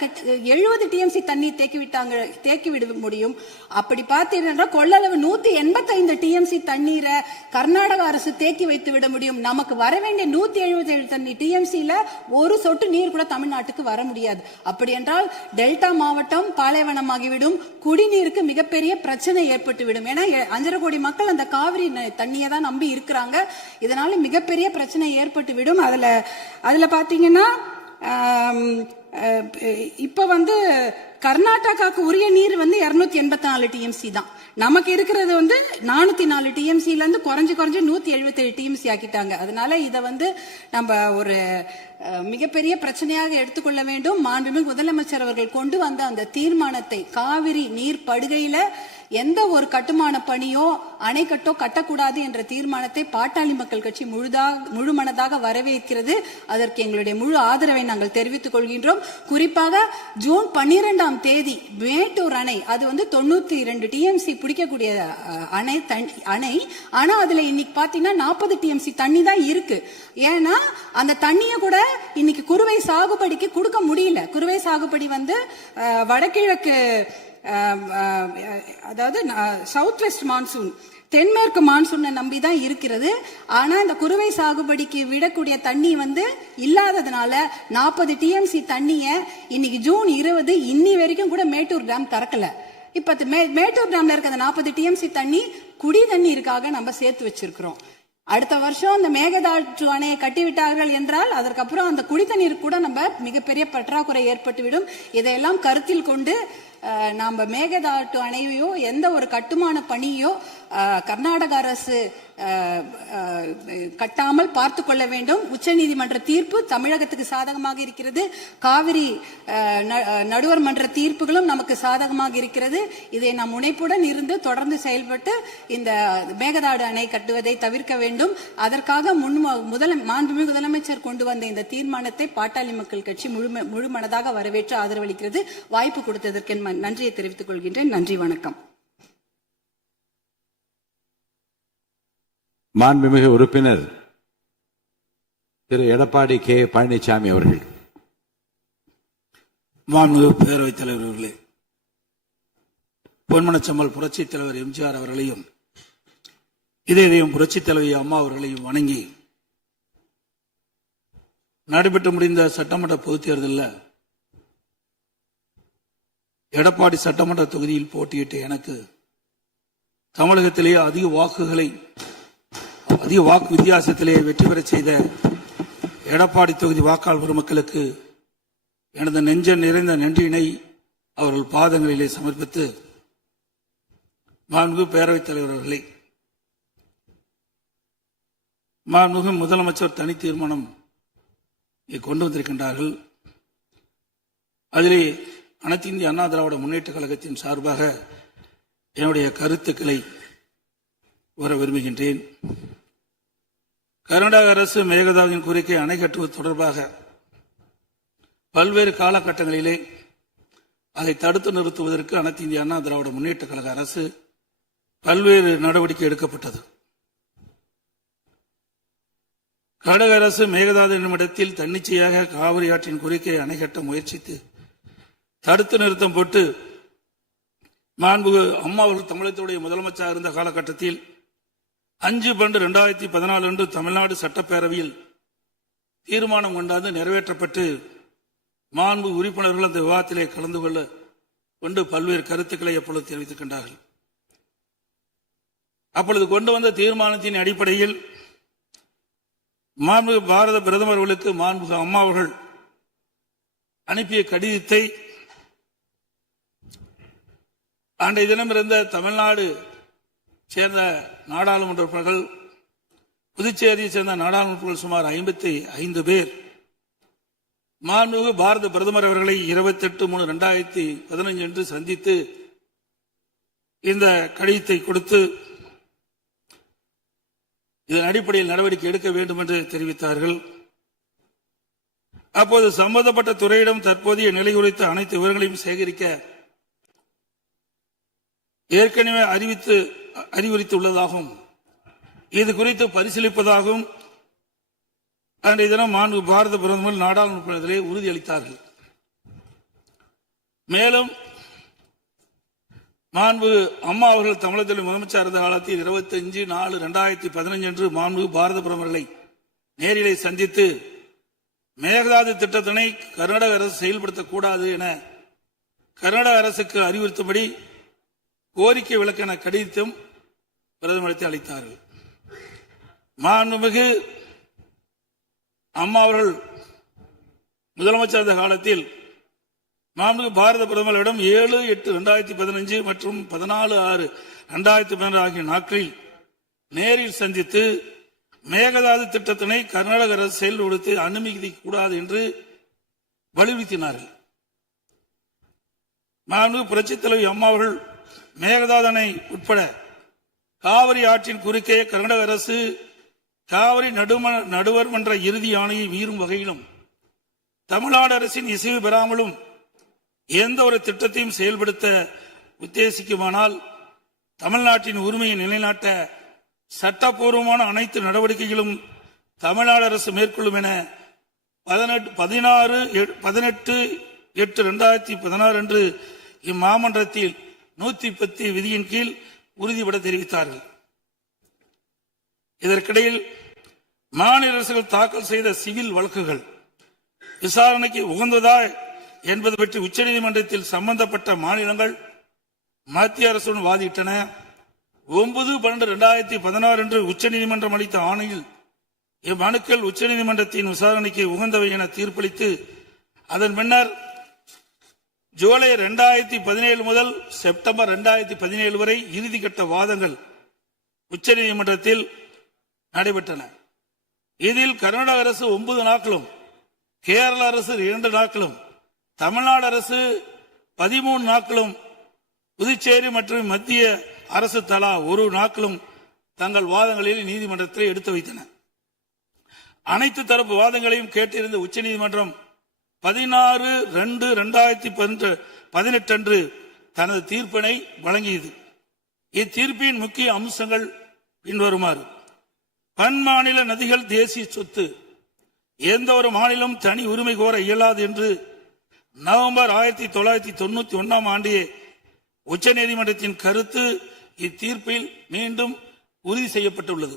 70 டிஎம்சி தண்ணீர் தேக்கி விட முடியும். அப்படி பார்த்தீங்கன்னா கொள்ளளவு 185 டிஎம்சி தண்ணீரை கர்நாடக அரசு தேக்கி வைத்து விட முடியும். நமக்கு வர வேண்டிய 177 டிஎம்சில ஒரு சொட்டு நீர் கூட தமிழ்நாட்டுக்கு வர முடியாது. அப்படி என்றால் டெல்டா மாவட்டம் பாலைவனமாகிவிடும். குடிநீருக்கு மிகப்பெரிய பிரச்சனை ஏற்பட்டுவிடும். ஏன்னா 5.5 கோடி மக்கள் அந்த காவிரி தண்ணியை தான் நம்பி இருக்கிறாங்க. இதனால மிகப்பெரிய பிரச்சனை ஏற்பட்டுவிடும். அதுல பாத்தீங்கன்னா இப்ப வந்து கர்நாடகாவுக்கு உரிய நீர் வந்து 284 டிஎம்சி தான். நமக்கு இருக்கிறது வந்து 404 டிஎம்சில இருந்து குறைஞ்சு 177 டிஎம்சி ஆக்கிட்டாங்க. அதனால இதை வந்து நம்ம ஒரு மிகப்பெரிய பிரச்சனையாக எடுத்துக்கொள்ள வேண்டும். மாண்புமிகு முதலமைச்சர் அவர்கள் கொண்டு வந்த அந்த தீர்மானத்தை, காவிரி நீர் படுகையில எந்த ஒரு கட்டுமான பணியோ அணைக்கட்டோ கட்டக்கூடாது என்ற தீர்மானத்தை பாட்டாளி மக்கள் கட்சி முழு மனதாக வரவேற்கிறது. அதற்கு எங்களுடைய முழு ஆதரவை நாங்கள் தெரிவித்துக் கொள்கின்றோம். குறிப்பாக ஜூன் 12ஆம் தேதி மேட்டூர் அணை, அது 92 TMC பிடிக்கக்கூடிய அணை. ஆனா அதுல இன்னைக்கு பாத்தீங்கன்னா 40 TMC தண்ணி தான் இருக்கு. ஏன்னா அந்த தண்ணிய கூட இன்னைக்கு குறுவை சாகுபடிக்கு கொடுக்க முடியல. குறுவை சாகுபடி வடகிழக்கு, அதாவது சவுத் வெஸ்ட் மான்சூன், தென்மேற்கு மான்சூனை நம்பி தான் இருக்கிறது. ஆனா இந்த குறுவை சாகுபடிக்கு விடக்கூடிய தண்ணி இல்லாததுனால 40 TMC தண்ணிய இன்னைக்கு ஜூன் 20 இன்னி வரைக்கும் கூட மேட்டூர் டேம் திறக்கல. இப்ப மேட்டூர் டேம்ல இருக்க 40 TMC தண்ணி குடி தண்ணீருக்காக நம்ம சேர்த்து வச்சிருக்கிறோம். அடுத்த வருஷம் அந்த மேகதாட்டு அணையை கட்டிவிட்டார்கள் என்றால் அதற்கப்புறம் அந்த குடித்தண்ணீர் கூட நம்ம மிகப்பெரிய பற்றாக்குறை ஏற்பட்டுவிடும். இதையெல்லாம் கருத்தில் கொண்டு நாம மேகதாட்டு அணையோ எந்த ஒரு கட்டுமான பணியோ கர்நாடக அரசு கட்டாமல் பார்த்து கொள்ள வேண்டும். உச்சநீதிமன்ற தீர்ப்பு தமிழகத்துக்கு சாதகமாக இருக்கிறது. காவிரி நடுவர் மன்ற தீர்ப்புகளும் நமக்கு சாதகமாக இருக்கிறது. இதை நாம் முனைப்புடன் இருந்து தொடர்ந்து செயல்பட்டு இந்த மேகதாடு அணை கட்டுவதை தவிர்க்க வேண்டும். அதற்காக மாண்புமிகு முதலமைச்சர் கொண்டு வந்த இந்த தீர்மானத்தை பாட்டாளி மக்கள் கட்சி முழு மனதாக வரவேற்று ஆதரவளிக்கிறது. வாய்ப்பு கொடுத்ததற்கு நன்றியை தெரிவித்துக் கொள்கின்றேன். நன்றி, வணக்கம். மாண்புமிகு உறுப்பினர் திரு எடப்பாடி கே பழனிசாமி அவர்கள். மாண்புமிகு பேரவைத் தலைவர் அவர்களே, பொன்மனச்சம்மல் புரட்சித் தலைவர் எம்ஜிஆர் அவர்களையும் இதயம் புரட்சித் தலைவி அம்மா அவர்களையும் வணங்கி நடைபெற்று முடிந்த சட்டமன்ற பொதுத் தேர்தலில் எடப்பாடி சட்டமன்ற தொகுதியில் போட்டியிட்ட எனக்கு தமிழகத்திலேயே அதிக வாக்கு வித்தியாசத்திலே வெற்றி பெற செய்த எடப்பாடி தொகுதி வாக்காளர் பெருமக்களுக்கு எனது நெஞ்ச நிறைந்த நன்றியினை அவர்கள் பாதங்களிலே சமர்ப்பித்து, மாண்புமிகு பேரவைத் தலைவர் அவர்களே, மாண்புமிகு முதலமைச்சர் தனி தீர்மானம் கொண்டு வந்திருக்கின்றார்கள். அதிலே அனைத்து இந்திய அண்ணா திராவிட முன்னேற்ற கழகத்தின் சார்பாக என்னுடைய கருத்துக்களை வர விரும்புகின்றேன். கர்நாடக அரசு மேகதாதுவின் கோரிக்கை அணை கட்டுவது தொடர்பாக பல்வேறு காலகட்டங்களிலே அதை தடுத்து நிறுத்துவதற்கு அனைத்து இந்திய அண்ணா திராவிட முன்னேற்ற கழக அரசு பல்வேறு நடவடிக்கை எடுக்கப்பட்டது. கர்நாடக அரசு மேகதாது என்னும் இடத்தில் தன்னிச்சையாக காவிரி ஆற்றின் கோரிக்கையை அணை கட்ட முயற்சித்து தடுத்து நிறுத்தம் போட்டு மாண்புமிகு அம்மா அவர்கள் தமிழகத்துடைய முதலமைச்சராக இருந்த காலகட்டத்தில் 5/12/2014 அன்று தமிழ்நாடு சட்டப்பேரவையில் தீர்மானம் கொண்டாந்து நிறைவேற்றப்பட்டு மாண்பு உறுப்பினர்கள் அந்த விவாதத்திலே கலந்து கொண்டு பல்வேறு கருத்துக்களை அப்பொழுது தெரிவித்திருக்கின்றார்கள். அப்பொழுது கொண்டு வந்த தீர்மானத்தின் அடிப்படையில் மாண்புமிகு பாரத பிரதமர் அவர்களுக்கு மாண்புமிகு அம்மா அவர்கள் அனுப்பிய கடிதத்தை அன்றைய தினம் இருந்த தமிழ்நாடு சேர்ந்த நாடாளுமன்ற உறுப்பினர்கள், புதுச்சேரியை சேர்ந்த நாடாளுமன்ற உறுப்பினர்கள் சுமார் 55 பேர் மாண்புமிகு பாரத பிரதமர் அவர்களை 28/3/2015 அன்று சந்தித்து இந்த கடிதத்தை கொடுத்து இதன் அடிப்படையில் நடவடிக்கை எடுக்க வேண்டும் என்று தெரிவித்தார்கள். அப்போது சம்பந்தப்பட்ட துறையிடம் தற்போதைய நிலை குறித்த அனைத்து விவரங்களையும் சேகரிக்க ஏற்கனவே அறிவுறுத்தியுள்ளதாகவும் இது குறித்து பரிசீலிப்பதாகவும் அன்றைய தினம் மாண்பு பாரத பிரதமர் நாடாளுமன்றத்திலே உறுதியளித்தார்கள். மேலும் மாண்பு அம்மா அவர்கள் தமிழகத்தில் முதலமைச்சர் இருந்த காலத்தில் 25/4/2015 அன்று மாண்பு பாரத பிரதமர்களை நேரிலே சந்தித்து மேகதாது திட்டத்தினை கர்நாடக அரசு செயல்படுத்தக்கூடாது என கர்நாடக அரசுக்கு அறிவுறுத்தும்படி கோரிக்கை விளக்கென கடிதம் பிரதமருக்கு அளித்தார்கள். மாண்புமிகு அம்மா அவர்கள் முதலமைச்சர் இருந்த காலத்தில் மாண்புமிகு பாரத பிரதமரிடம் 7/8/2015 மற்றும் 14/6/2016 ஆகிய நாட்களில் நேரில் சந்தித்து மேகதாது திட்டத்தினை கர்நாடக அரசு செயல்படுத்தி அனுமதிக்க கூடாது என்று வலியுறுத்தினார்கள். மாண்புமிகு புரட்சித் தலைவி அம்மா அவர்கள் மேகதாது அணை உட்பட காவிரி ஆற்றின் குறுக்கே கர்நாடக அரசு காவிரி நடுவர் மன்ற இறுதி ஆணையை மீறும் வகையிலும் தமிழ்நாடு அரசின் இசைவு பெறாமலும் எந்த ஒரு திட்டத்தையும் செயல்படுத்த உத்தேசிக்குமானால் தமிழ்நாட்டின் உரிமையை நிலைநாட்ட சட்டப்பூர்வமான அனைத்து நடவடிக்கைகளும் தமிழ்நாடு அரசு மேற்கொள்ளும் என 18/8/2016 அன்று இம்மாமன்றத்தில் 110 விதியின் கீழ் உறுதிபட தெரிவித்தார்கள். இதற்கிடையில் மாநில அரசுகள் தாக்கல் செய்த சிவில் வழக்குகள் விசாரணைக்கு உகந்ததா என்பது பற்றி உச்சநீதிமன்றத்தில் சம்பந்தப்பட்ட மாநிலங்கள் மத்திய அரசுடன் வாதிட்டன. 9/12/2016 அன்று உச்சநீதிமன்றம் அளித்த ஆணையில் இம்மனுக்கள் உச்சநீதிமன்றத்தின் விசாரணைக்கு உகந்தவை என தீர்ப்பளித்து அதன் பின்னர் ஜூலை 2017 முதல் செப்டம்பர் 2017 வரை இறுதிக்கட்ட வாதங்கள் உச்சநீதிமன்றத்தில் நடைபெற்றன. இதில் கர்நாடக அரசு 9 நாட்களும், கேரள அரசு 2 நாட்களும், தமிழ்நாடு அரசு 13 நாட்களும், புதுச்சேரி மற்றும் மத்திய அரசு தலா 1 நாட்களும் தங்கள் வாதங்களில் நீதிமன்றத்தில் எடுத்து வைத்தன. அனைத்து தரப்பு வாதங்களையும் கேட்டிருந்த உச்சநீதிமன்றம் 16/2/2018 அன்று தனது தீர்ப்பினை வழங்கியது. இத்தீர்ப்பின் முக்கிய அம்சங்கள் பின்வருமாறு: பன்மாநில நதிகள் தேசிய சொத்து, எந்த ஒரு மாநிலம் தனி உரிமை கோர இயலாது என்று நவம்பர் 1991 ஆண்டே உச்சநீதிமன்றத்தின் கருத்து இத்தீர்ப்பில் மீண்டும் உறுதி செய்யப்பட்டுள்ளது.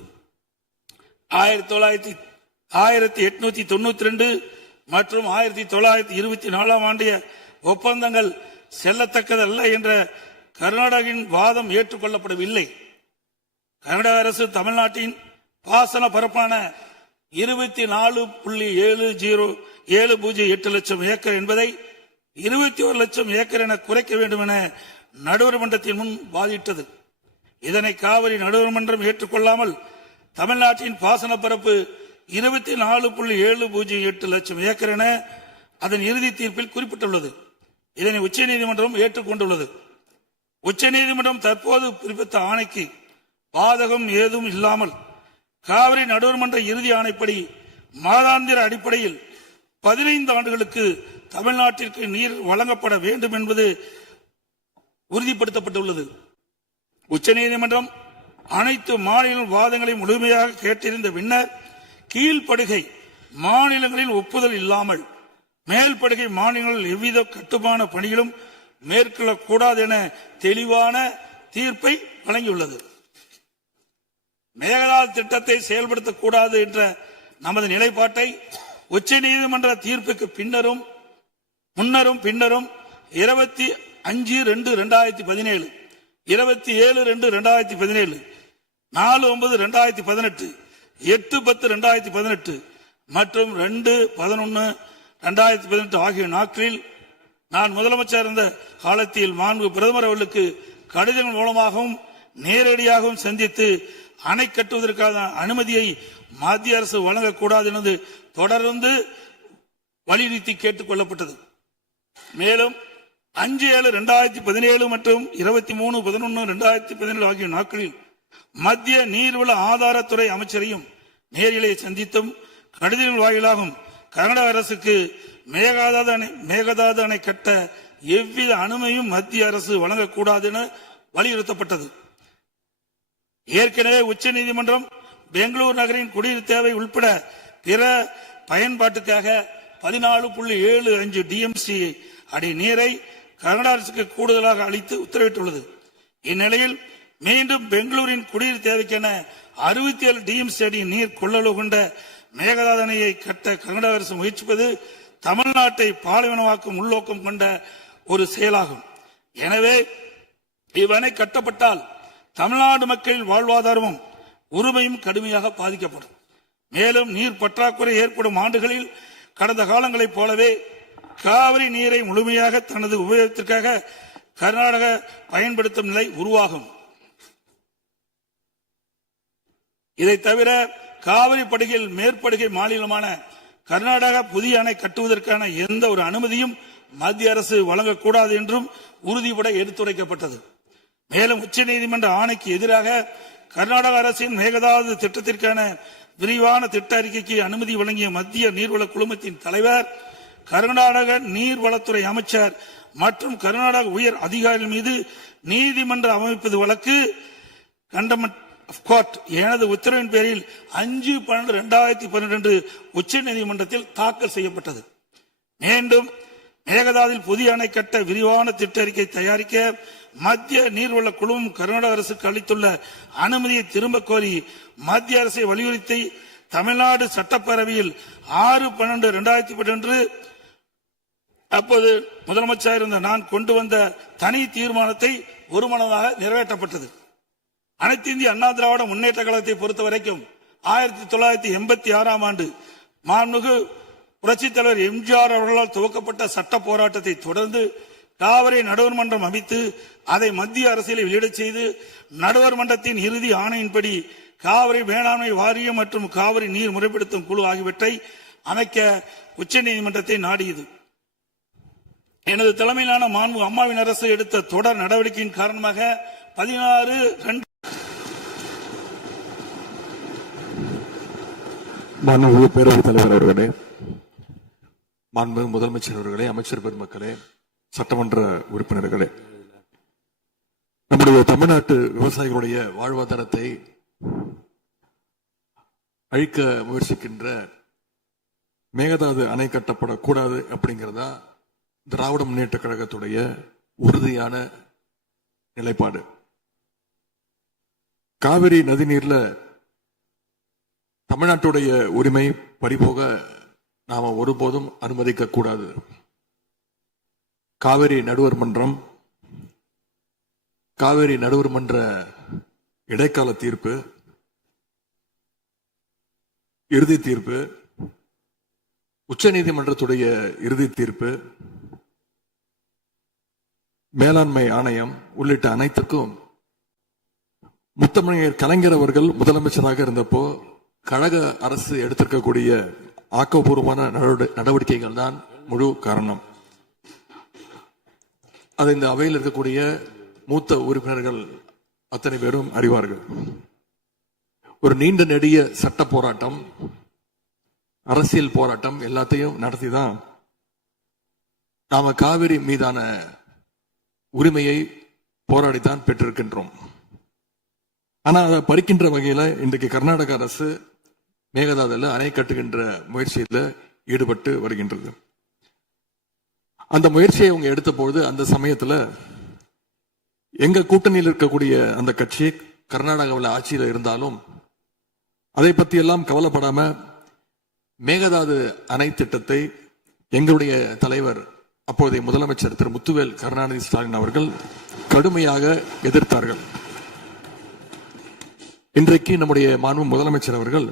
1892 மற்றும் 1924 ஆண்டிய ஒப்பந்தங்கள் செல்லத்தக்கதல்ல என்ற கர்நாடகின் வாதம் ஏற்றுக்கொள்ளப்படவில்லை. கர்நாடக அரசு தமிழ்நாட்டின் பாசன பரப்பான 24.708 லட்சம் ஏக்கர் என்பதை 21 லட்சம் ஏக்கர் என குறைக்க வேண்டும் என நடுவர் மன்றத்தின் முன் வாதிட்டது. இதனை காவிரி நடுவர் மன்றம் ஏற்றுக்கொள்ளாமல் தமிழ்நாட்டின் பாசன பரப்பு 24.708 லட்சம் ஏக்கர் என அதன் இறுதி தீர்ப்பில் குறிப்பிட்டுள்ளது. இதனை உச்சநீதிமன்றம் ஏற்றுக்கொண்டுள்ளது. உச்சநீதிமன்றம் தற்போது பிறப்பித்த ஆணைக்கு பாதகம் ஏதும் இல்லாமல் காவிரி நடுவர் மன்ற இறுதி ஆணைப்படி மாதாந்திர அடிப்படையில் 15 ஆண்டுகளுக்கு தமிழ்நாட்டிற்கு நீர் வழங்கப்பட வேண்டும் என்பது உறுதிப்படுத்தப்பட்டுள்ளது. உச்சநீதிமன்றம் அனைத்து மாநில வாதங்களை முழுமையாக கேட்டிருந்த பின்னர் கீழ்ப்படுகை மாநிலங்களின் ஒப்புதல் இல்லாமல் மேல்படுகை மாநிலங்களில் எவ்வித கட்டுமான பணிகளும் மேற்கொள்ளக்கூடாது என தெளிவான தீர்ப்பை வழங்கியுள்ளது. மேகதாது திட்டத்தை செயல்படுத்தக்கூடாது என்ற நமது நிலைப்பாட்டை உச்சநீதிமன்ற தீர்ப்புக்கு முன்னரும் பின்னரும் 25/2/2017, 27/2/2017, 4/9/2018, 8/10/2018 மற்றும் 2/11/2018 ஆகிய நாட்களில் நான் முதலமைச்சர் இருந்த காலத்தில் மாண்பு பிரதமர் அவர்களுக்கு கடிதங்கள் மூலமாகவும் நேரடியாகவும் சந்தித்து அணை கட்டுவதற்கான அனுமதியை மத்திய அரசு வழங்கக்கூடாது என்று தொடர்ந்து வலியுறுத்தி கேட்டுக் கொள்ளப்பட்டது. மேலும் 5/7/2017 மற்றும் 23/11/2017 ஆகிய நாட்களில் மத்திய நீர்வள ஆதாரத்துறை அமைச்சரையும் நேரிலே சந்தித்தும் கடிதங்கள் வாயிலாகவும் கர்நாடக அரசுக்கு மேகதாது அணை கட்ட எவ்வித அனுமதியும் மத்திய அரசு வழங்கக்கூடாது என வலியுறுத்தப்பட்டது. ஏற்கனவே உச்சநீதிமன்றம் பெங்களூர் நகரின் குடிநீர் தேவை உட்பட பிற பயன்பாட்டுக்காக 14.75 டிஎம்சி அடி நீரை கர்நாடக அரசுக்கு கூடுதலாக அளித்து உத்தரவிட்டுள்ளது. இந்நிலையில் மீண்டும் பெங்களூரின் குடிநீர் தேவைக்கென 67 டிஎம்சி அடி நீர் கொள்ளளவு கொண்ட மேகதாது அணையை கட்ட கர்நாடக அரசு முயற்சிப்பது தமிழ்நாட்டை பாலைவனமாக்கும் உள்நோக்கம் கொண்ட ஒரு செயலாகும். எனவே இவ்வணை கட்டப்பட்டால் தமிழ்நாடு மக்களின் வாழ்வாதாரமும் உரிமையும் கடுமையாக பாதிக்கப்படும். மேலும் நீர் பற்றாக்குறை ஏற்படும் ஆண்டுகளில் கடந்த காலங்களைப் போலவே காவிரி நீரை முழுமையாக தனது உபயோகத்திற்காக கர்நாடகா பயன்படுத்தும் நிலை உருவாகும். இதை தவிர காவிரி படுகையில் மேற்படுகை மாநிலமான கர்நாடகா புதிய அணை கட்டுவதற்கான எந்த ஒரு அனுமதியும் மத்திய அரசு வழங்கக்கூடாது என்றும் உறுதிபட எடுத்துரைக்கப்பட்டது. மேலும் உச்சநீதிமன்ற ஆணைக்கு எதிராக கர்நாடக அரசின் மேகதாது திட்டத்திற்கான விரிவான திட்ட அறிக்கைக்கு அனுமதி வழங்கிய மத்திய நீர்வள குழுமத்தின் தலைவர், கர்நாடக நீர்வளத்துறை அமைச்சர் மற்றும் கர்நாடக உயர் அதிகாரிகள் மீது நீதிமன்ற அமைப்பது வழக்கு கண்டமெண்ட் ஆஃப் கோர்ட் எனது உத்தரவின் பேரில் 5/12/2012 உச்ச நீதிமன்றத்தில் தாக்கல் செய்யப்பட்டது. மீண்டும் மேகதாதில் புதிய அணை கட்ட விரிவான திட்ட அறிக்கை தயாரிக்க மத்திய நீர்வள குழுமம் கர்நாடக அரசுக்கு அளித்துள்ள அனுமதியை திரும்ப கோரி மத்திய அரசை வலியுறுத்தி தமிழ்நாடு சட்டப்பேரவையில் 6/12/2012 அப்போது முதலமைச்சர் இருந்த நான் கொண்டு வந்த தனி தீர்மானத்தை ஒருமனதாக நிறைவேற்றப்பட்டது. அனைத்து இந்திய அண்ணா திராவிட முன்னேற்ற கழகத்தை பொறுத்த வரைக்கும் 1986 ஆண்டு மாண்புமிகு புரட்சித் தலைவர் எம்ஜிஆர் அவர்களால் துவக்கப்பட்ட சட்ட போராட்டத்தை தொடர்ந்து காவிரி நடுவர் மன்றம் அமைத்து அதை மத்திய அரசியலை வெளியிடச் செய்து நடுவர் மன்றத்தின் இறுதி ஆணையின்படி காவிரி மேலாண்மை வாரியம் மற்றும் காவிரி நீர் முறைப்படுத்தும் குழு ஆகியவற்றை அமைக்க உச்ச நீதிமன்றத்தை நாடியது. எனது தலைமையிலான மாண்பு அம்மாவின் அரசு எடுத்த தொடர் நடவடிக்கையின் காரணமாக 16/2 மாண்புமிகு பேரவைத் தலைவர் அவர்களே, மாண்புமிகு முதலமைச்சர் அவர்களே, அமைச்சர் பெருமக்களே, சட்டமன்ற உறுப்பினர்களே, நம்முடைய தமிழ்நாட்டு விவசாயிகளுடைய வாழ்வாதாரத்தை அழிக்க முயற்சிக்கின்ற மேகதாது அணை கட்டப்படக்கூடாது அப்படிங்கிறதா திராவிட முன்னேற்ற கழகத்துடைய உறுதியான நிலைப்பாடு. காவிரி நதிநீர்ல தமிழ்நாட்டுடைய உரிமை பறிபோக நாம ஒருபோதும் அனுமதிக்க கூடாது. காவிரி நடுவர் மன்றம், காவிரி நடுவர் மன்ற இடைக்கால தீர்ப்பு, இறுதி தீர்ப்பு, உச்ச நீதிமன்றத்துடைய இறுதி தீர்ப்பு, மேலாண்மை ஆணையம் உள்ளிட்ட அனைத்துக்கும் முத்தமிழர் கலைஞர் அவர்கள் முதலமைச்சராக இருந்தப்போ கழக அரசு எடுத்திருக்கக்கூடிய ஆக்கப்பூர்வமான நடவடிக்கைகள் தான் முழு காரணம். அது இந்த அவையில் இருக்கக்கூடிய மூத்த உறுப்பினர்கள் அத்தனை பேரும் அறிவார்கள். ஒரு நீண்ட நெடிய சட்ட போராட்டம், அரசியல் போராட்டம் எல்லாத்தையும் நடத்திதான் நாம காவிரி மீதான உரிமையை போராடித்தான் பெற்றிருக்கின்றோம். ஆனா அதை பறிக்கின்ற வகையில இன்றைக்கு கர்நாடக அரசு மேகதாதுல அணை கட்டுகின்ற முயற்சியில ஈடுபட்டு வருகின்றது. அந்த முயற்சியை அவங்க எடுத்த பொழுது அந்த சமயத்துல எங்க கூட்டணியில் இருக்கக்கூடிய அந்த கட்சி கர்நாடகாவில் ஆட்சியில் இருந்தாலும் அதை பத்தி எல்லாம் கவலைப்படாம மேகதாது அணை திட்டத்தை எங்களுடைய தலைவர் அப்போதைய முதலமைச்சர் திரு முத்துவேல் கருணாநிதி ஸ்டாலின் அவர்கள் கடுமையாக எதிர்த்தார்கள். இன்றைக்கு நம்முடைய மாண்பு முதலமைச்சர் அவர்கள்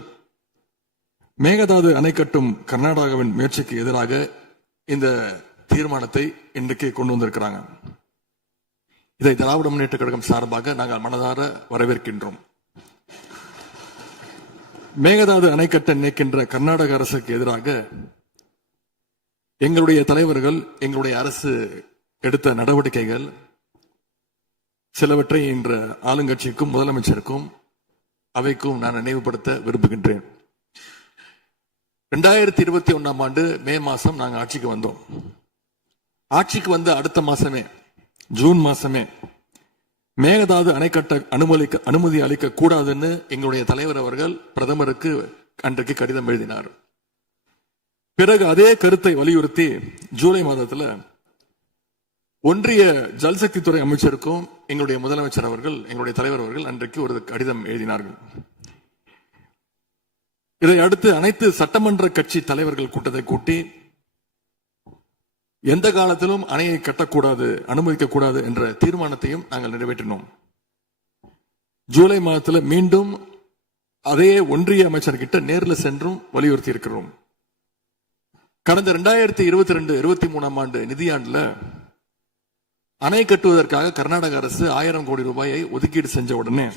மேகதாது அணை கட்டும் கர்நாடகாவின் முயற்சிக்கு எதிராக இந்த தீர்மானத்தை இன்றைக்கு கொண்டு வந்திருக்கிறாங்க. இதை திராவிட முன்னேற்ற கழகம் சார்பாக நாங்கள் மனதார வரவேற்கின்றோம். மேகதாது அணை கட்ட நினைக்கின்ற கர்நாடக அரசுக்கு எதிராக எங்களுடைய தலைவர்கள், எங்களுடைய அரசு எடுத்த நடவடிக்கைகள் சிலவற்றை இன்று ஆளுங்கட்சிக்கும் முதலமைச்சருக்கும் அவைக்கும் நான் நினைவுபடுத்த விரும்புகின்றேன். 2021 ஆண்டு மே மாசம் நாங்கள் ஆட்சிக்கு வந்தோம். ஆட்சிக்கு வந்த அடுத்த மாசமே, ஜூன் மாசமே மேகதாது அணை கட்ட அனுமதி அளிக்க கூடாதுன்னு எங்களுடைய தலைவர் அவர்கள் பிரதமருக்கு அன்றைக்கு கடிதம் எழுதினார். பிறகு அதே கருத்தை வலியுறுத்தி ஜூலை மாதத்துல ஒன்றிய ஜல்சக்தி துறை அமைச்சருக்கும் எங்களுடைய முதலமைச்சர் அவர்கள், எங்களுடைய தலைவர் அவர்கள் அன்றைக்கு ஒரு கடிதம் எழுதினார்கள். இதை அடுத்து அனைத்து சட்டமன்ற கட்சி தலைவர்கள் கூட்டத்தை கூட்டி எந்த காலத்திலும் அணையை கட்டக்கூடாது, அனுமதிக்க கூடாது என்ற தீர்மானத்தையும் நாங்கள் நிறைவேற்றினோம். ஜூலை மாதத்துல மீண்டும் அதே ஒன்றிய அமைச்சர்கிட்ட நேரில் சென்றும் வலியுறுத்தி இருக்கிறோம். கடந்த 2022-23 ஆண்டு நிதியாண்டுல அணை கட்டுவதற்காக கர்நாடக அரசு 1000 கோடி ரூபாயை ஒதுக்கீடு செஞ்ச உடனே,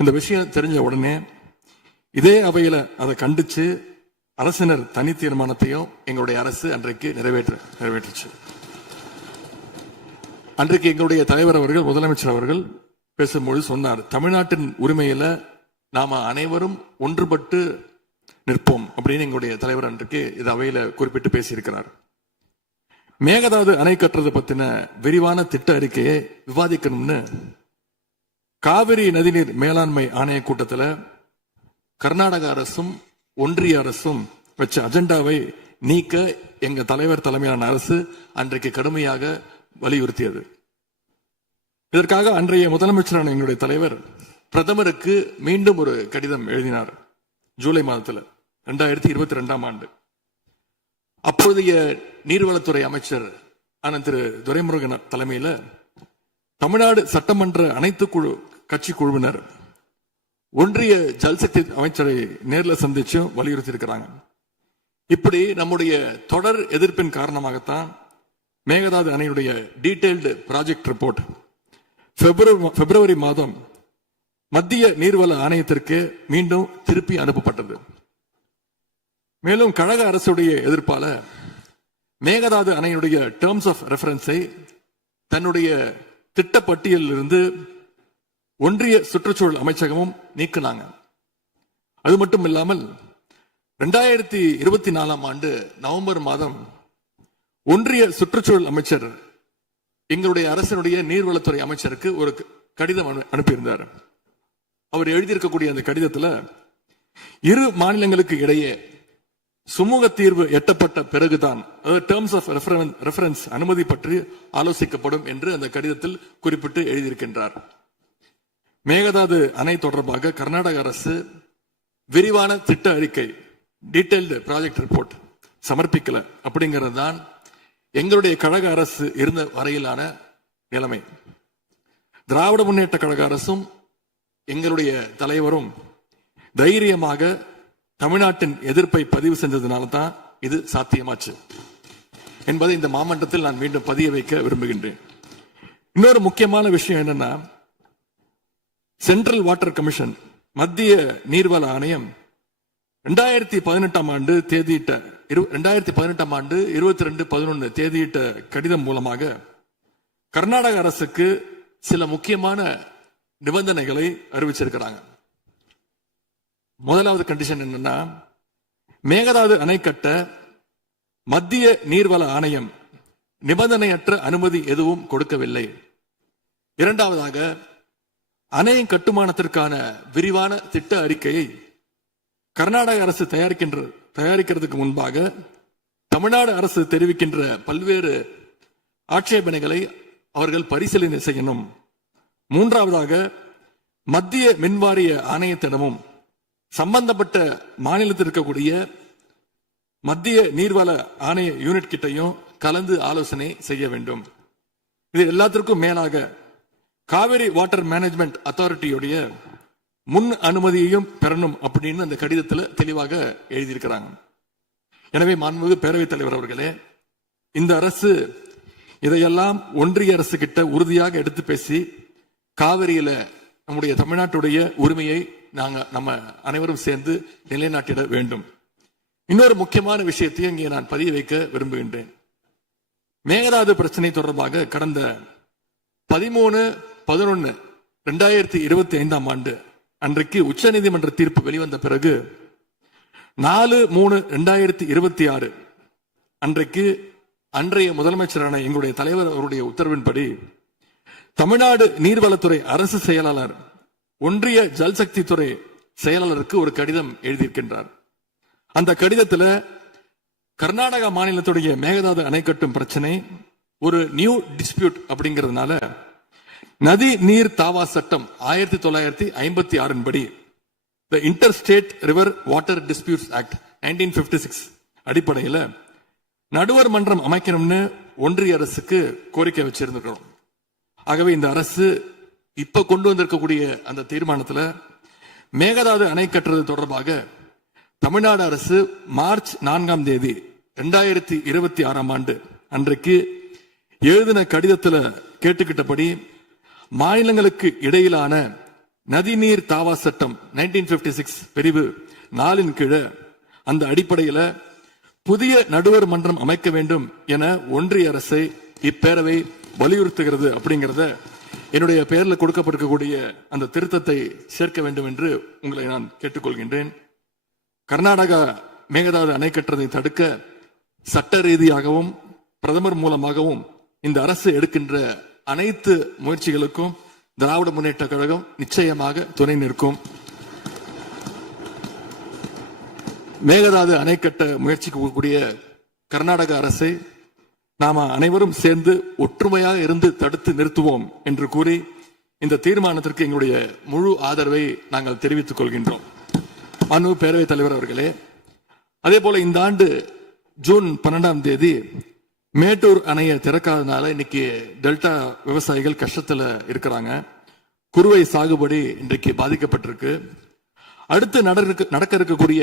இந்த விஷயம் தெரிஞ்ச உடனே இதே அவையில அதை கண்டிச்சு அரசினர் தனி தீர்மானத்தையும் எங்களுடைய அரசு அன்றைக்கு நிறைவேற்றுச்சு. அன்றைக்கு எங்களுடைய தலைவர் அவர்கள், முதலமைச்சர் அவர்கள் பேசும்பொழுது சொன்னார், தமிழ்நாட்டின் உரிமையில நாம அனைவரும் ஒன்றுபட்டு நிற்போம் அப்படின்னு எங்களுடைய தலைவர் அன்றைக்கு இது அவையில குறிப்பிட்டு பேசியிருக்கிறார். மேகதாது அணை கட்டுறது பத்தின விரிவான திட்ட அறிக்கையை விவாதிக்கணும்னு காவிரி நதிநீர் மேலாண்மை ஆணைய கூட்டத்தில் கர்நாடக அரசும் ஒன்றிய அரசும் வச்ச அஜெண்டாவை நீக்க எங்க தலைவர் தலைமையிலான அரசு அன்றைக்கு கடுமையாக வலியுறுத்தியது. இதற்காக அன்றைய முதலமைச்சரான எங்களுடைய தலைவர் பிரதமருக்கு மீண்டும் ஒரு கடிதம் எழுதினார். ஜூலை மாதத்தில் 2022 ஆண்டு. அப்போதைய நீர்வளத்துறை அமைச்சர் ஆன திரு துரைமுருகன் தலைமையில தமிழ்நாடு சட்டமன்ற அனைத்து கட்சி குழுவினர் ஒன்றிய ஜல்சக்தி அமைச்சரை நேரில் சந்திச்சு வலியுறுத்தி இருக்கிறாங்க. இப்படி நம்முடைய தொடர் எதிர்ப்பின் காரணமாகத்தான் மேகதாது அணையுடைய டீடைல்டு ப்ராஜெக்ட் ரிப்போர்ட் பிப்ரவரி மாதம் மத்திய நீர்வள ஆணையத்திற்கு மீண்டும் திருப்பி அனுப்பப்பட்டது. மேலும் கழக அரசுடைய எதிர்ப்பால மேகதாது அணையுடைய டேர்ம்ஸ் ஆஃப் ரெஃபரன்ஸை தன்னுடைய திட்டப்பட்டியலில் இருந்து ஒன்றிய சுற்றுச்சூழல் அமைச்சகமும் நீக்கினாங்க. அது மட்டும் இல்லாமல் 2024 ஆண்டு நவம்பர் மாதம் ஒன்றிய சுற்றுச்சூழல் அமைச்சர் எங்களுடைய அரசினுடைய நீர்வளத்துறை அமைச்சருக்கு ஒரு கடிதம் அனுப்பியிருந்தார். அவர் எழுதியிருக்கக்கூடிய அந்த கடிதத்தில் இரு மாநிலங்களுக்கு இடையே சுமூக தீர்வு எட்டப்பட்ட பிறகுதான் டேர்ம்ஸ் ஆஃப் ரெஃபரன்ஸ் அனுமதி பற்றி ஆலோசிக்கப்படும் என்று அந்த கடிதத்தில் குறிப்பிட்டு எழுதியிருக்கின்றார். மேகதாது அணை தொடர்பாக கர்நாடக அரசு விரிவான திட்ட அறிக்கை டீடைல்டு ப்ராஜெக்ட் ரிப்போர்ட் சமர்ப்பிக்கல அப்படிங்கிறது தான் எங்களுடைய கழக அரசு இருந்த வரையிலான நிலைமை. திராவிட முன்னேற்ற கழக அரசும் எங்களுடைய தலைவரும் தைரியமாக தமிழ்நாட்டின் எதிர்ப்பை பதிவு செஞ்சதுனால தான் இது சாத்தியமாச்சு என்பதை இந்த மாமன்றத்தில் நான் மீண்டும் பதிய வைக்க விரும்புகின்றேன். இன்னொரு முக்கியமான விஷயம் என்னன்னா, சென்ட்ரல் வாட்டர் கமிஷன் மத்திய நீர்வள ஆணையம் 2018 ஆண்டு தேதியிட்ட 2018 ஆண்டு 22/11 தேதியிட்ட கடிதம் மூலமாக கர்நாடக அரசுக்கு சில முக்கியமான நிபந்தனைகளை அறிவிச்சிருக்கிறாங்க. முதலாவது கண்டிஷன் என்னன்னா, மேகதாது அணை கட்ட மத்திய நீர்வள ஆணையம் நிபந்தனையற்ற அனுமதி எதுவும் கொடுக்கவில்லை. இரண்டாவதாக, அணையின் கட்டுமானத்திற்கான விரிவான திட்ட அறிக்கையை கர்நாடக அரசு தயாரிக்கிறதுக்கு முன்பாக தமிழ்நாடு அரசு தெரிவிக்கின்ற பல்வேறு ஆட்சேபனைகளை அவர்கள் பரிசீலனை செய்யணும். மூன்றாவதாக, மத்திய மின்வாரிய ஆணையத்திடமும் சம்பந்தப்பட்ட மாநிலத்தில் இருக்கக்கூடிய மத்திய நீர்வள ஆணைய யூனிட் கிட்டையும் கலந்து ஆலோசனை செய்ய வேண்டும். இது எல்லாத்திற்கும் மேலாக காவிரி வாட்டர் மேனேஜ்மெண்ட் அத்தாரிட்டியுடைய முன் அனுமதியையும் பெறணும் அப்படின்னு அந்த கடிதத்தில் தெளிவாக எழுதியிருக்கிறாங்க. எனவே மாண்புமிகு பேரவைத் தலைவர் அவர்களே, இந்த அரசு இதையெல்லாம் ஒன்றிய அரசு கிட்ட உறுதியாக எடுத்து பேசி காவிரியில நம்முடைய தமிழ்நாட்டுடைய உரிமையை நம்ம அனைவரும் சேர்ந்து நிலைநாட்டிட வேண்டும். இன்னொரு முக்கியமான விஷயத்தையும் இங்கே நான் பதிய வைக்க விரும்புகின்றேன். மேகதாது பிரச்சனை தொடர்பாக கடந்த 13/11/2025 ஆண்டு அன்றைக்கு உச்சநீதிமன்ற தீர்ப்பு வெளிவந்த பிறகு 4/3/2026 அன்றைக்கு அன்றைய முதலமைச்சரான எங்களுடைய தலைவர் அவருடைய உத்தரவின்படி தமிழ்நாடு நீர்வளத்துறை அரசு செயலாளர் ஒன்றிய ஜல்சக்தி துறை செயலாளருக்கு ஒரு கடிதம் எழுதியிருக்கின்றார். அந்த கடிதத்தில் கர்நாடக மாநிலத்துடைய மேகதாது அணை கட்டும் பிரச்சனை ஒரு நியூ டிஸ்பியூட் அப்படிங்கிறதுனால நதி நீர் தாவா சட்டம் 1956 படி the inter state river water disputes act 1956 அடிப்படையில் நடுவர் மன்றம் அமைக்கணும்னு ஒன்றிய அரசுக்கு கோரிக்கை வச்சிருக்கிறோம். ஆகவே இந்த அரசு இப்ப கொண்டு வந்திருக்கக்கூடிய அந்த தீர்மானத்தில் மேகதாது அணை கட்டுறது தொடர்பாக தமிழ்நாடு அரசு மார்ச் 4ஆம் தேதி 2026 ஆண்டு அன்றைக்கு எழுதின கடிதத்தில் கேட்டுக்கிட்டபடி மாநிலங்களுக்கு இடையிலான நதிநீர் தாவா சட்டம் 1956 பிரிவு 4 கீழே அந்த அடிப்படையில் புதிய நடுவர் மன்றம் அமைக்க வேண்டும் என ஒன்றிய அரசை இப்பேரவை வலியுறுத்துகிறது அப்படிங்கிறத என்னுடைய பெயரில் கொடுக்கப்பட்டிருக்கக்கூடிய அந்த திருத்தத்தை சேர்க்க வேண்டும் என்று உங்களை நான் கேட்டுக்கொள்கின்றேன். கர்நாடகா மேகதாது அணை கட்டுறதை தடுக்க சட்ட ரீதியாகவும் பிரதமர் மூலமாகவும் இந்த அரசு எடுக்கின்ற அனைத்து முயற்சிகளுக்கும் திராவிட முன்னேற்ற கழகம் நிச்சயமாக துணை நிற்கும். மேகதாது அணை கட்ட முயற்சிக்கக்கூடிய கர்நாடக அரசை நாம அனைவரும் சேர்ந்து ஒற்றுமையாக இருந்து தடுத்து நிறுத்துவோம் என்று கூறி இந்த தீர்மானத்திற்கு எங்களுடைய முழு ஆதரவை நாங்கள் தெரிவித்துக் கொள்கின்றோம். மனு பேரவைத் தலைவர் அவர்களே, அதே போல இந்த ஆண்டு ஜூன் 12ஆம் தேதி மேட்டூர் அணையை திறக்காதனால இன்னைக்கு டெல்டா விவசாயிகள் கஷ்டத்துல இருக்கிறாங்க. குறுவை சாகுபடி இன்றைக்கு பாதிக்கப்பட்டிருக்கு. அடுத்து நடக்க இருக்கக்கூடிய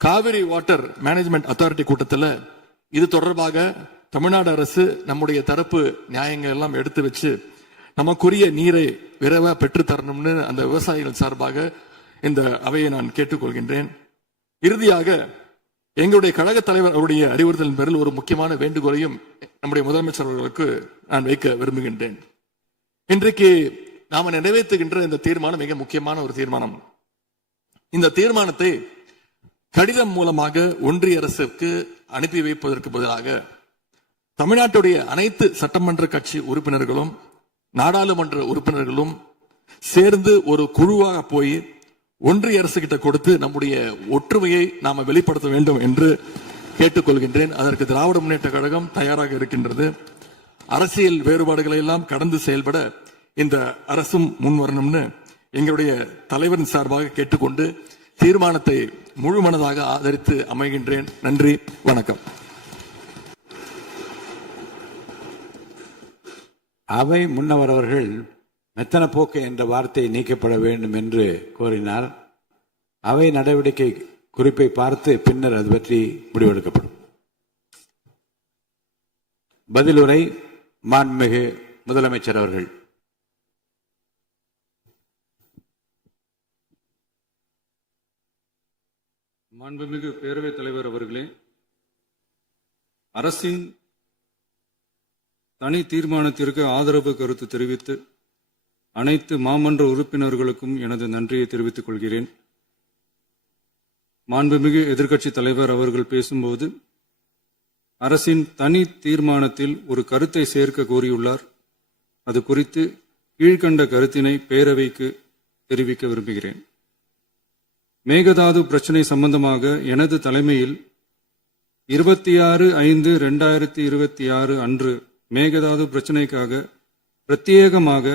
காவிரி வாட்டர் மேனேஜ்மெண்ட் அத்தாரிட்டி கூட்டத்தில் இது தொடர்பாக தமிழ்நாடு அரசு நம்முடைய தரப்பு நியாயங்கள் எல்லாம் எடுத்து வச்சு நமக்குரிய நீரை விரைவா பெற்று தரணும்னு அந்த விவசாயிகள் சார்பாக இந்த அவையை நான் கேட்டுக்கொள்கின்றேன். இறுதியாக எங்களுடைய கழக தலைவர் அவருடைய அறிவுறுத்தலின் பேரில் ஒரு முக்கியமான வேண்டுகோளையும் நம்முடைய முதலமைச்சர் அவர்களுக்கு நான் வைக்க விரும்புகின்றேன். இன்றைக்கு நாம நிறைவேற்றுகின்ற இந்த தீர்மானம் மிக முக்கியமான ஒரு தீர்மானம். இந்த தீர்மானத்தை கடிதம் மூலமாக ஒன்றிய அரசுக்கு அனுப்பி வைப்பதற்கு பதிலாக தமிழ்நாட்டுடைய அனைத்து சட்டமன்ற கட்சி உறுப்பினர்களும் நாடாளுமன்ற உறுப்பினர்களும் சேர்ந்து ஒரு குழுவாக போய் ஒன்றிய அரசு கிட்ட கொடுத்து நம்முடைய ஒற்றுமையை நாம வெளிப்படுத்த வேண்டும் என்று கேட்டுக்கொள்கின்றேன். அதற்கு திராவிட முன்னேற்ற கழகம் தயாராக இருக்கின்றது. அரசியல் வேறுபாடுகளை எல்லாம் கடந்து செயல்பட இந்த அரசும் முன்வரணும்னு எங்களுடைய தலைவரின் சார்பாக கேட்டுக்கொண்டு தீர்மானத்தை முழு மனதாக ஆதரித்து அமைகின்றேன். நன்றி, வணக்கம். அவை முன்னவர் அவர்கள் மெத்தன போக்கு என்ற வார்த்தை நீக்கப்பட வேண்டும் என்று கோரினார். அவை நடவடிக்கை குறிப்பை பார்த்து பின்னர் அது பற்றி முடிவெடுக்கப்படும். பதிலுரை மாண்புமிகு முதலமைச்சர் அவர்கள். மாண்புமிகு பேரவைத் தலைவர் அவர்களே, அரசின் தனி தீர்மானத்திற்கு ஆதரவு கருத்து தெரிவித்து அனைத்து மாமன்ற உறுப்பினர்களுக்கும் எனது நன்றியை தெரிவித்துக் கொள்கிறேன். மாண்புமிகு எதிர்க்கட்சி தலைவர் அவர்கள் பேசும்போது அரசின் தனி தீர்மானத்தில் ஒரு கருத்தை சேர்க்க கோரியுள்ளார். அது குறித்து கீழ்கண்ட கருத்தினை பேரவைக்கு தெரிவிக்க விரும்புகிறேன். மேகதாது பிரச்சினை சம்பந்தமாக எனது தலைமையில் 26/5/2026 அன்று மேகதாது பிரச்சினைக்காக பிரத்யேகமாக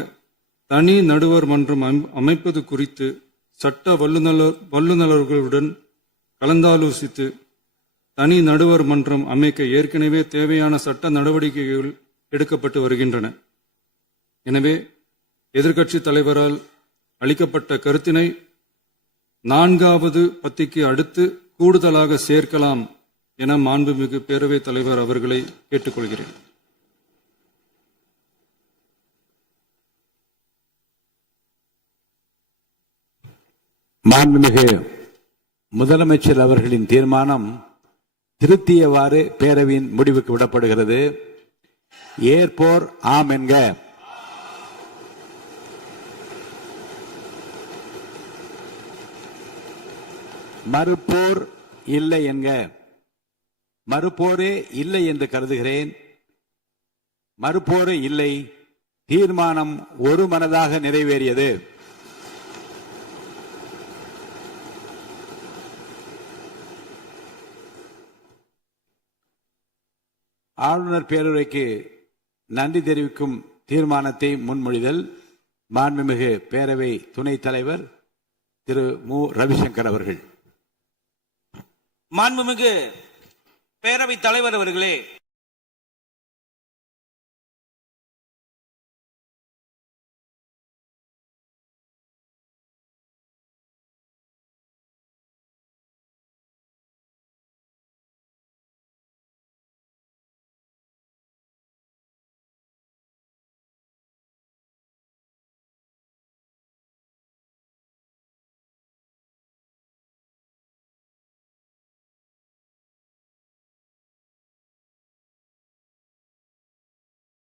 தனி நடுவர் மன்றம் அமைப்பது குறித்து சட்ட வல்லுநர்களுடன் கலந்தாலோசித்து தனி நடுவர் மன்றம் அமைக்க ஏற்கனவே தேவையான சட்ட நடவடிக்கைகள் எடுக்கப்பட்டு வருகின்றன. எனவே எதிர்க்கட்சி தலைவரால் அளிக்கப்பட்ட கருத்தினை 4வது பத்திக்கு அடுத்து கூடுதலாக சேர்க்கலாம் என மாண்புமிகு பேரவைத் தலைவர் அவர்களை கேட்டுக்கொள்கிறேன். மாண்புமிகு முதலமைச்சர் அவர்களின் தீர்மானம் திருத்தியவாறு பேரவையின் முடிவுக்கு விடப்படுகிறது. ஏற்போர் ஆம் என்க. மறுப்போர் இல்லை என்க. மறுப்போரே இல்லை என்று கருதுகிறேன். மறுப்போரே இல்லை. தீர்மானம் ஒரு மனதாக நிறைவேறியது. ஆளுநர் பேருரைக்கு நன்றி தெரிவிக்கும் தீர்மானத்தை முன்மொழிதல். மாண்புமிகு பேரவை துணைத் தலைவர் திரு மு. ரவிசங்கர் அவர்கள். மாண்புமிகு பேரவைத் தலைவர் அவர்களே,